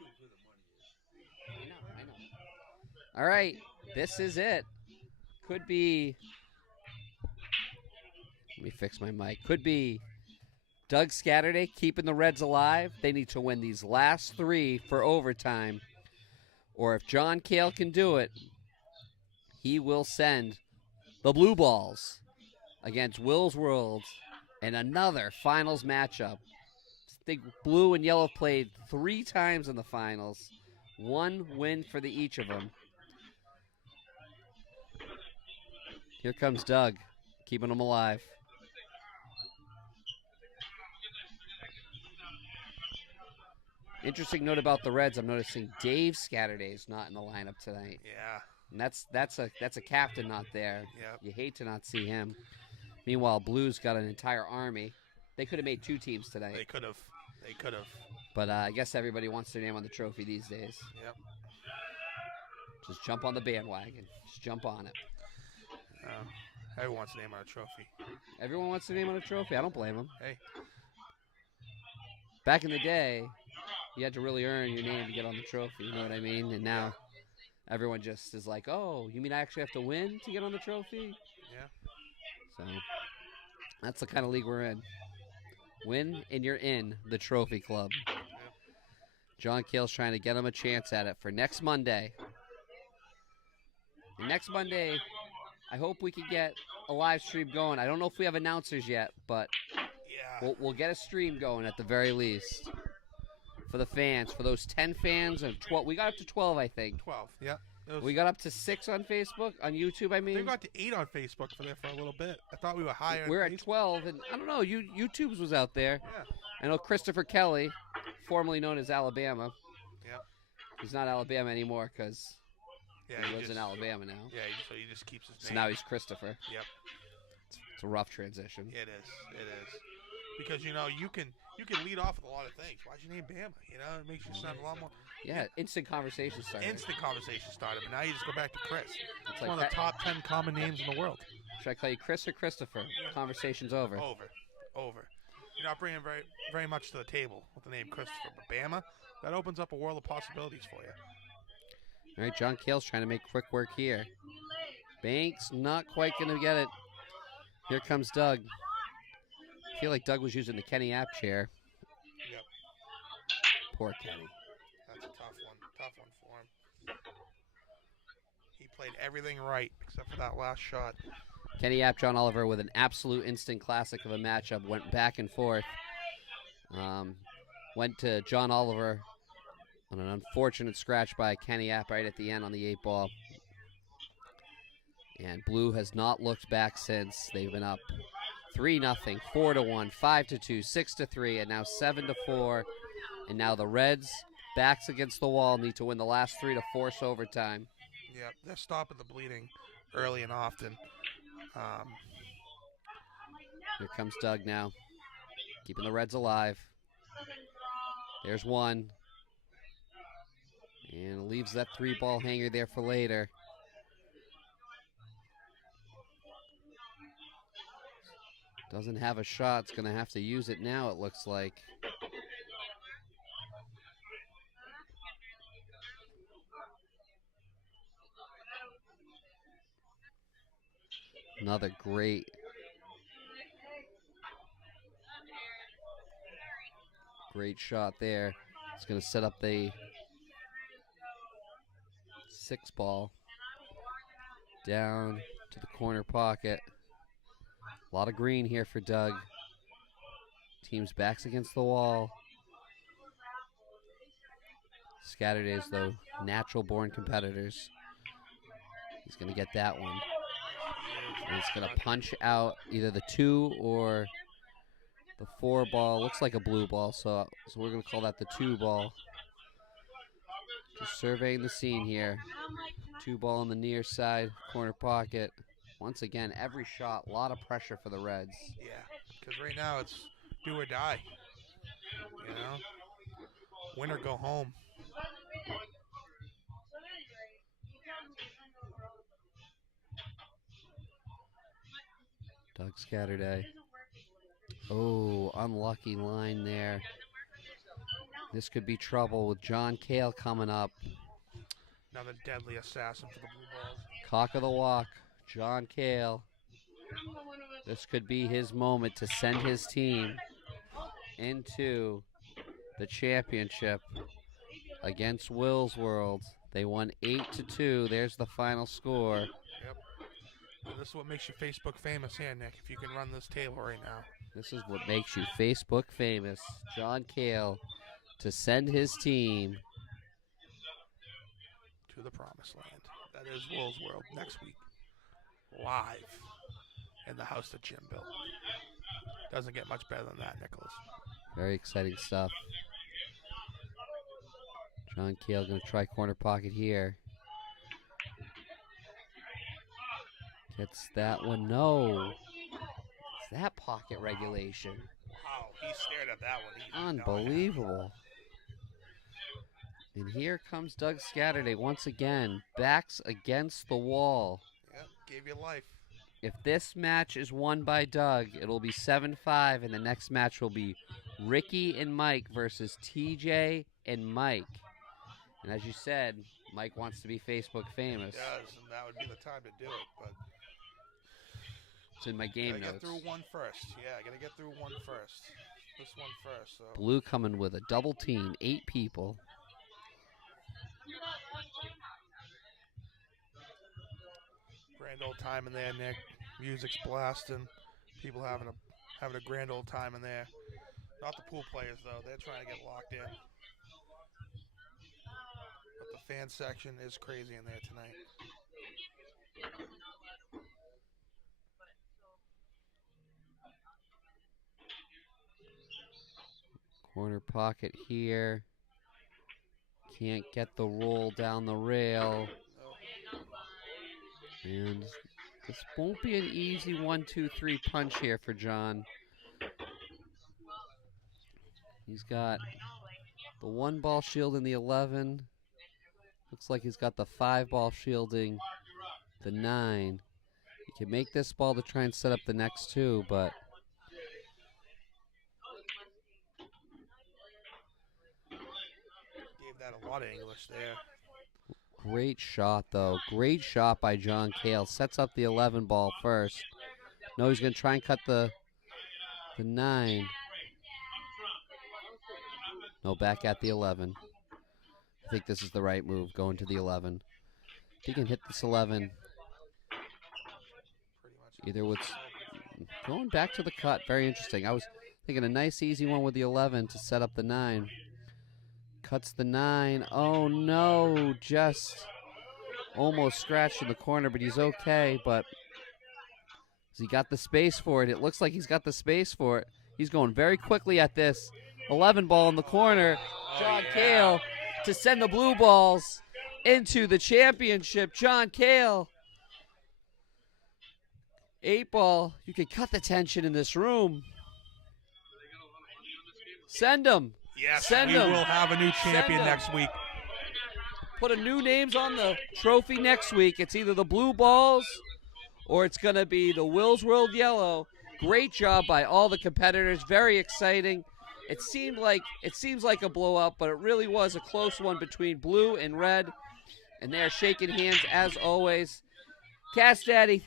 YouTube's where the money is. I know. All right, this is it. Could be. Let me fix my mic. Could be Doug Scatterday keeping the Reds alive. They need to win these last 3 for overtime. Or if John Cale can do it, he will send the Blue Balls against Will's World in another finals matchup. I think blue and yellow played 3 times in the finals. 1 win for each of them. Here comes Doug, keeping them alive. Interesting note about the Reds, I'm noticing Dave Scatterday is not in the lineup tonight. Yeah. And that's a captain not there. Yep. You hate to not see him. Meanwhile, Blues got an entire army. They could have made 2 teams tonight. They could have. But I guess everybody wants their name on the trophy these days. Yep. Just jump on the bandwagon. Just jump on it. Everyone wants a name on a trophy. Everyone wants their name on a trophy. I don't blame them. Hey. Back in the day, you had to really earn your name to get on the trophy. You know what I mean? And now everyone just is like, oh, you mean I actually have to win to get on the trophy? Yeah. So that's the kind of league we're in. Win and you're in the trophy club. Yep. John Cale's trying to get him a chance at it for next Monday. And next Monday, I hope we can get a live stream going. I don't know if we have announcers yet, but we'll get a stream going at the very least for the fans, for those 10 fans of 12. We got up to 12, I think. 12. Yeah. We got up to 6 on Facebook, on YouTube. I mean, They got to 8 on Facebook for a little bit. I thought we were higher. We're at 12, and I don't know. YouTube's was out there. Yeah. I know Christopher Kelly, formerly known as Alabama. Yeah. He's not Alabama anymore because he lives in Alabama now. Yeah. So he just keeps his name. So now he's Christopher. Yep. It's a rough transition. It is. Because you can lead off with a lot of things. Why'd you name Bama? It makes you sound a lot more. Yeah, instant conversation starter. Instant conversation started, but now you just go back to Chris. It's like one of the top 10 common names in the world. Should I call you Chris or Christopher? Conversation's over. Over. You're not bringing very, very much to the table with the name Christopher, but Bama, that opens up a world of possibilities for you. All right, John Cale's trying to make quick work here. Banks not quite going to get it. Here comes Doug. I feel like Doug was using the Kenny App chair. Yep. Poor Kenny. That's a tough one for him. He played everything right except for that last shot. Kenny App, John Oliver with an absolute instant classic of a matchup. Went back and forth. Went to John Oliver on an unfortunate scratch by Kenny App right at the end on the 8 ball. And Blue has not looked back since. They've been up 3-0, 4-1, 5-2, 6-3, and now 7-4. And now the Reds, backs against the wall, need to win the last 3 to force overtime. Yep, they're stopping the bleeding early and often. Here comes Doug now, keeping the Reds alive. There's one. And leaves that 3-ball hanger there for later. Doesn't have a shot. It's going to have to use it now, it looks like. Another great shot there. It's going to set up the 6-ball down to the corner pocket. A lot of green here for Doug. Team's backs against the wall. Scatterday's, though, natural-born competitors. He's going to get that one. And he's going to punch out either the 2 or The 4 ball looks like a blue ball, so we're going to call that the 2 ball. Just surveying the scene here. 2 ball in the near side corner pocket. Once again, every shot, a lot of pressure for the Reds. Yeah, because right now it's do or die. You know, win or go home. Doug Scatterday. Oh, unlucky line there. This could be trouble with John Cale coming up. Another deadly assassin for the Blue Balls. Cock of the walk, John Cale. This could be his moment to send his team into the championship against Will's World. They won 8-2. There's the final score. Yep. And this is what makes you Facebook famous here, Nick, if you can run this table right now. This is what makes you Facebook famous. John Cale to send his team to the promised land. That is Will's World next week. Live in the house that Jim built. Doesn't get much better than that, Nicholas. Very exciting stuff. John Cale going to try corner pocket here. Gets that one. No. It's that pocket regulation. Wow, he stared at that one. Unbelievable. And here comes Doug Scatterday once again. Backs against the wall. Yep, gave you life. If this match is won by Doug, it'll be 7-5, and the next match will be Ricky and Mike versus TJ and Mike. And as you said, Mike wants to be Facebook famous. He does, and that would be the time to do it, but it's in my game gotta notes. get through one first. Yeah, I gotta get through one first. This one first. So. Blue coming with a double team, 8 people. Grand old time in there, Nick. Music's blasting. People having a grand old time in there. Not the pool players though. They're trying to get locked in. But the fan section is crazy in there tonight. Corner pocket here. Can't get the roll down the rail. And this won't be an easy 1-2-3 punch here for John. He's got the 1 ball shield in the 11. Looks like he's got the 5 ball shielding the 9. He can make this ball to try and set up the next 2, but Gave that a lot of English there. great shot, though. Great shot by John Cale. Sets up the 11 ball first. No, he's going to try and cut the 9. No, back at the 11. I think this is the right move, going to the 11. If he can hit this 11, either with going back to the cut, very interesting. I was thinking a nice, easy one with the 11 to set up the 9. Cuts the 9. Oh, no. Just almost scratched in the corner, but he's okay. But has he got the space for it? It looks like he's got the space for it. He's going very quickly at this 11 ball in the corner. John Cale to send the Blue Balls into the championship. John Cale. 8 ball. You can cut the tension in this room. Send him. Yes, Send we him. will have a new champion Send him. next week. Put a new names on the trophy next week. It's either the Blue Balls or it's going to be the Will's World Yellow. Great job by all the competitors. Very exciting. It seems like a blowout, but it really was a close one between blue and red. And they're shaking hands as always. Cass Daddy,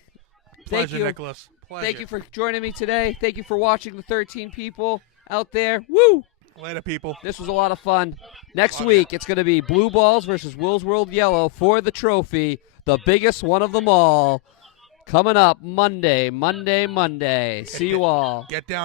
thank Pleasure, you. Nicholas. Pleasure. Thank you for joining me today. Thank you for watching the 13 people out there. Woo! Later, people. This was a lot of fun. Next week, it's going to be Blue Balls versus Will's World Yellow for the trophy, the biggest one of them all. Coming up Monday. See you all. Get down.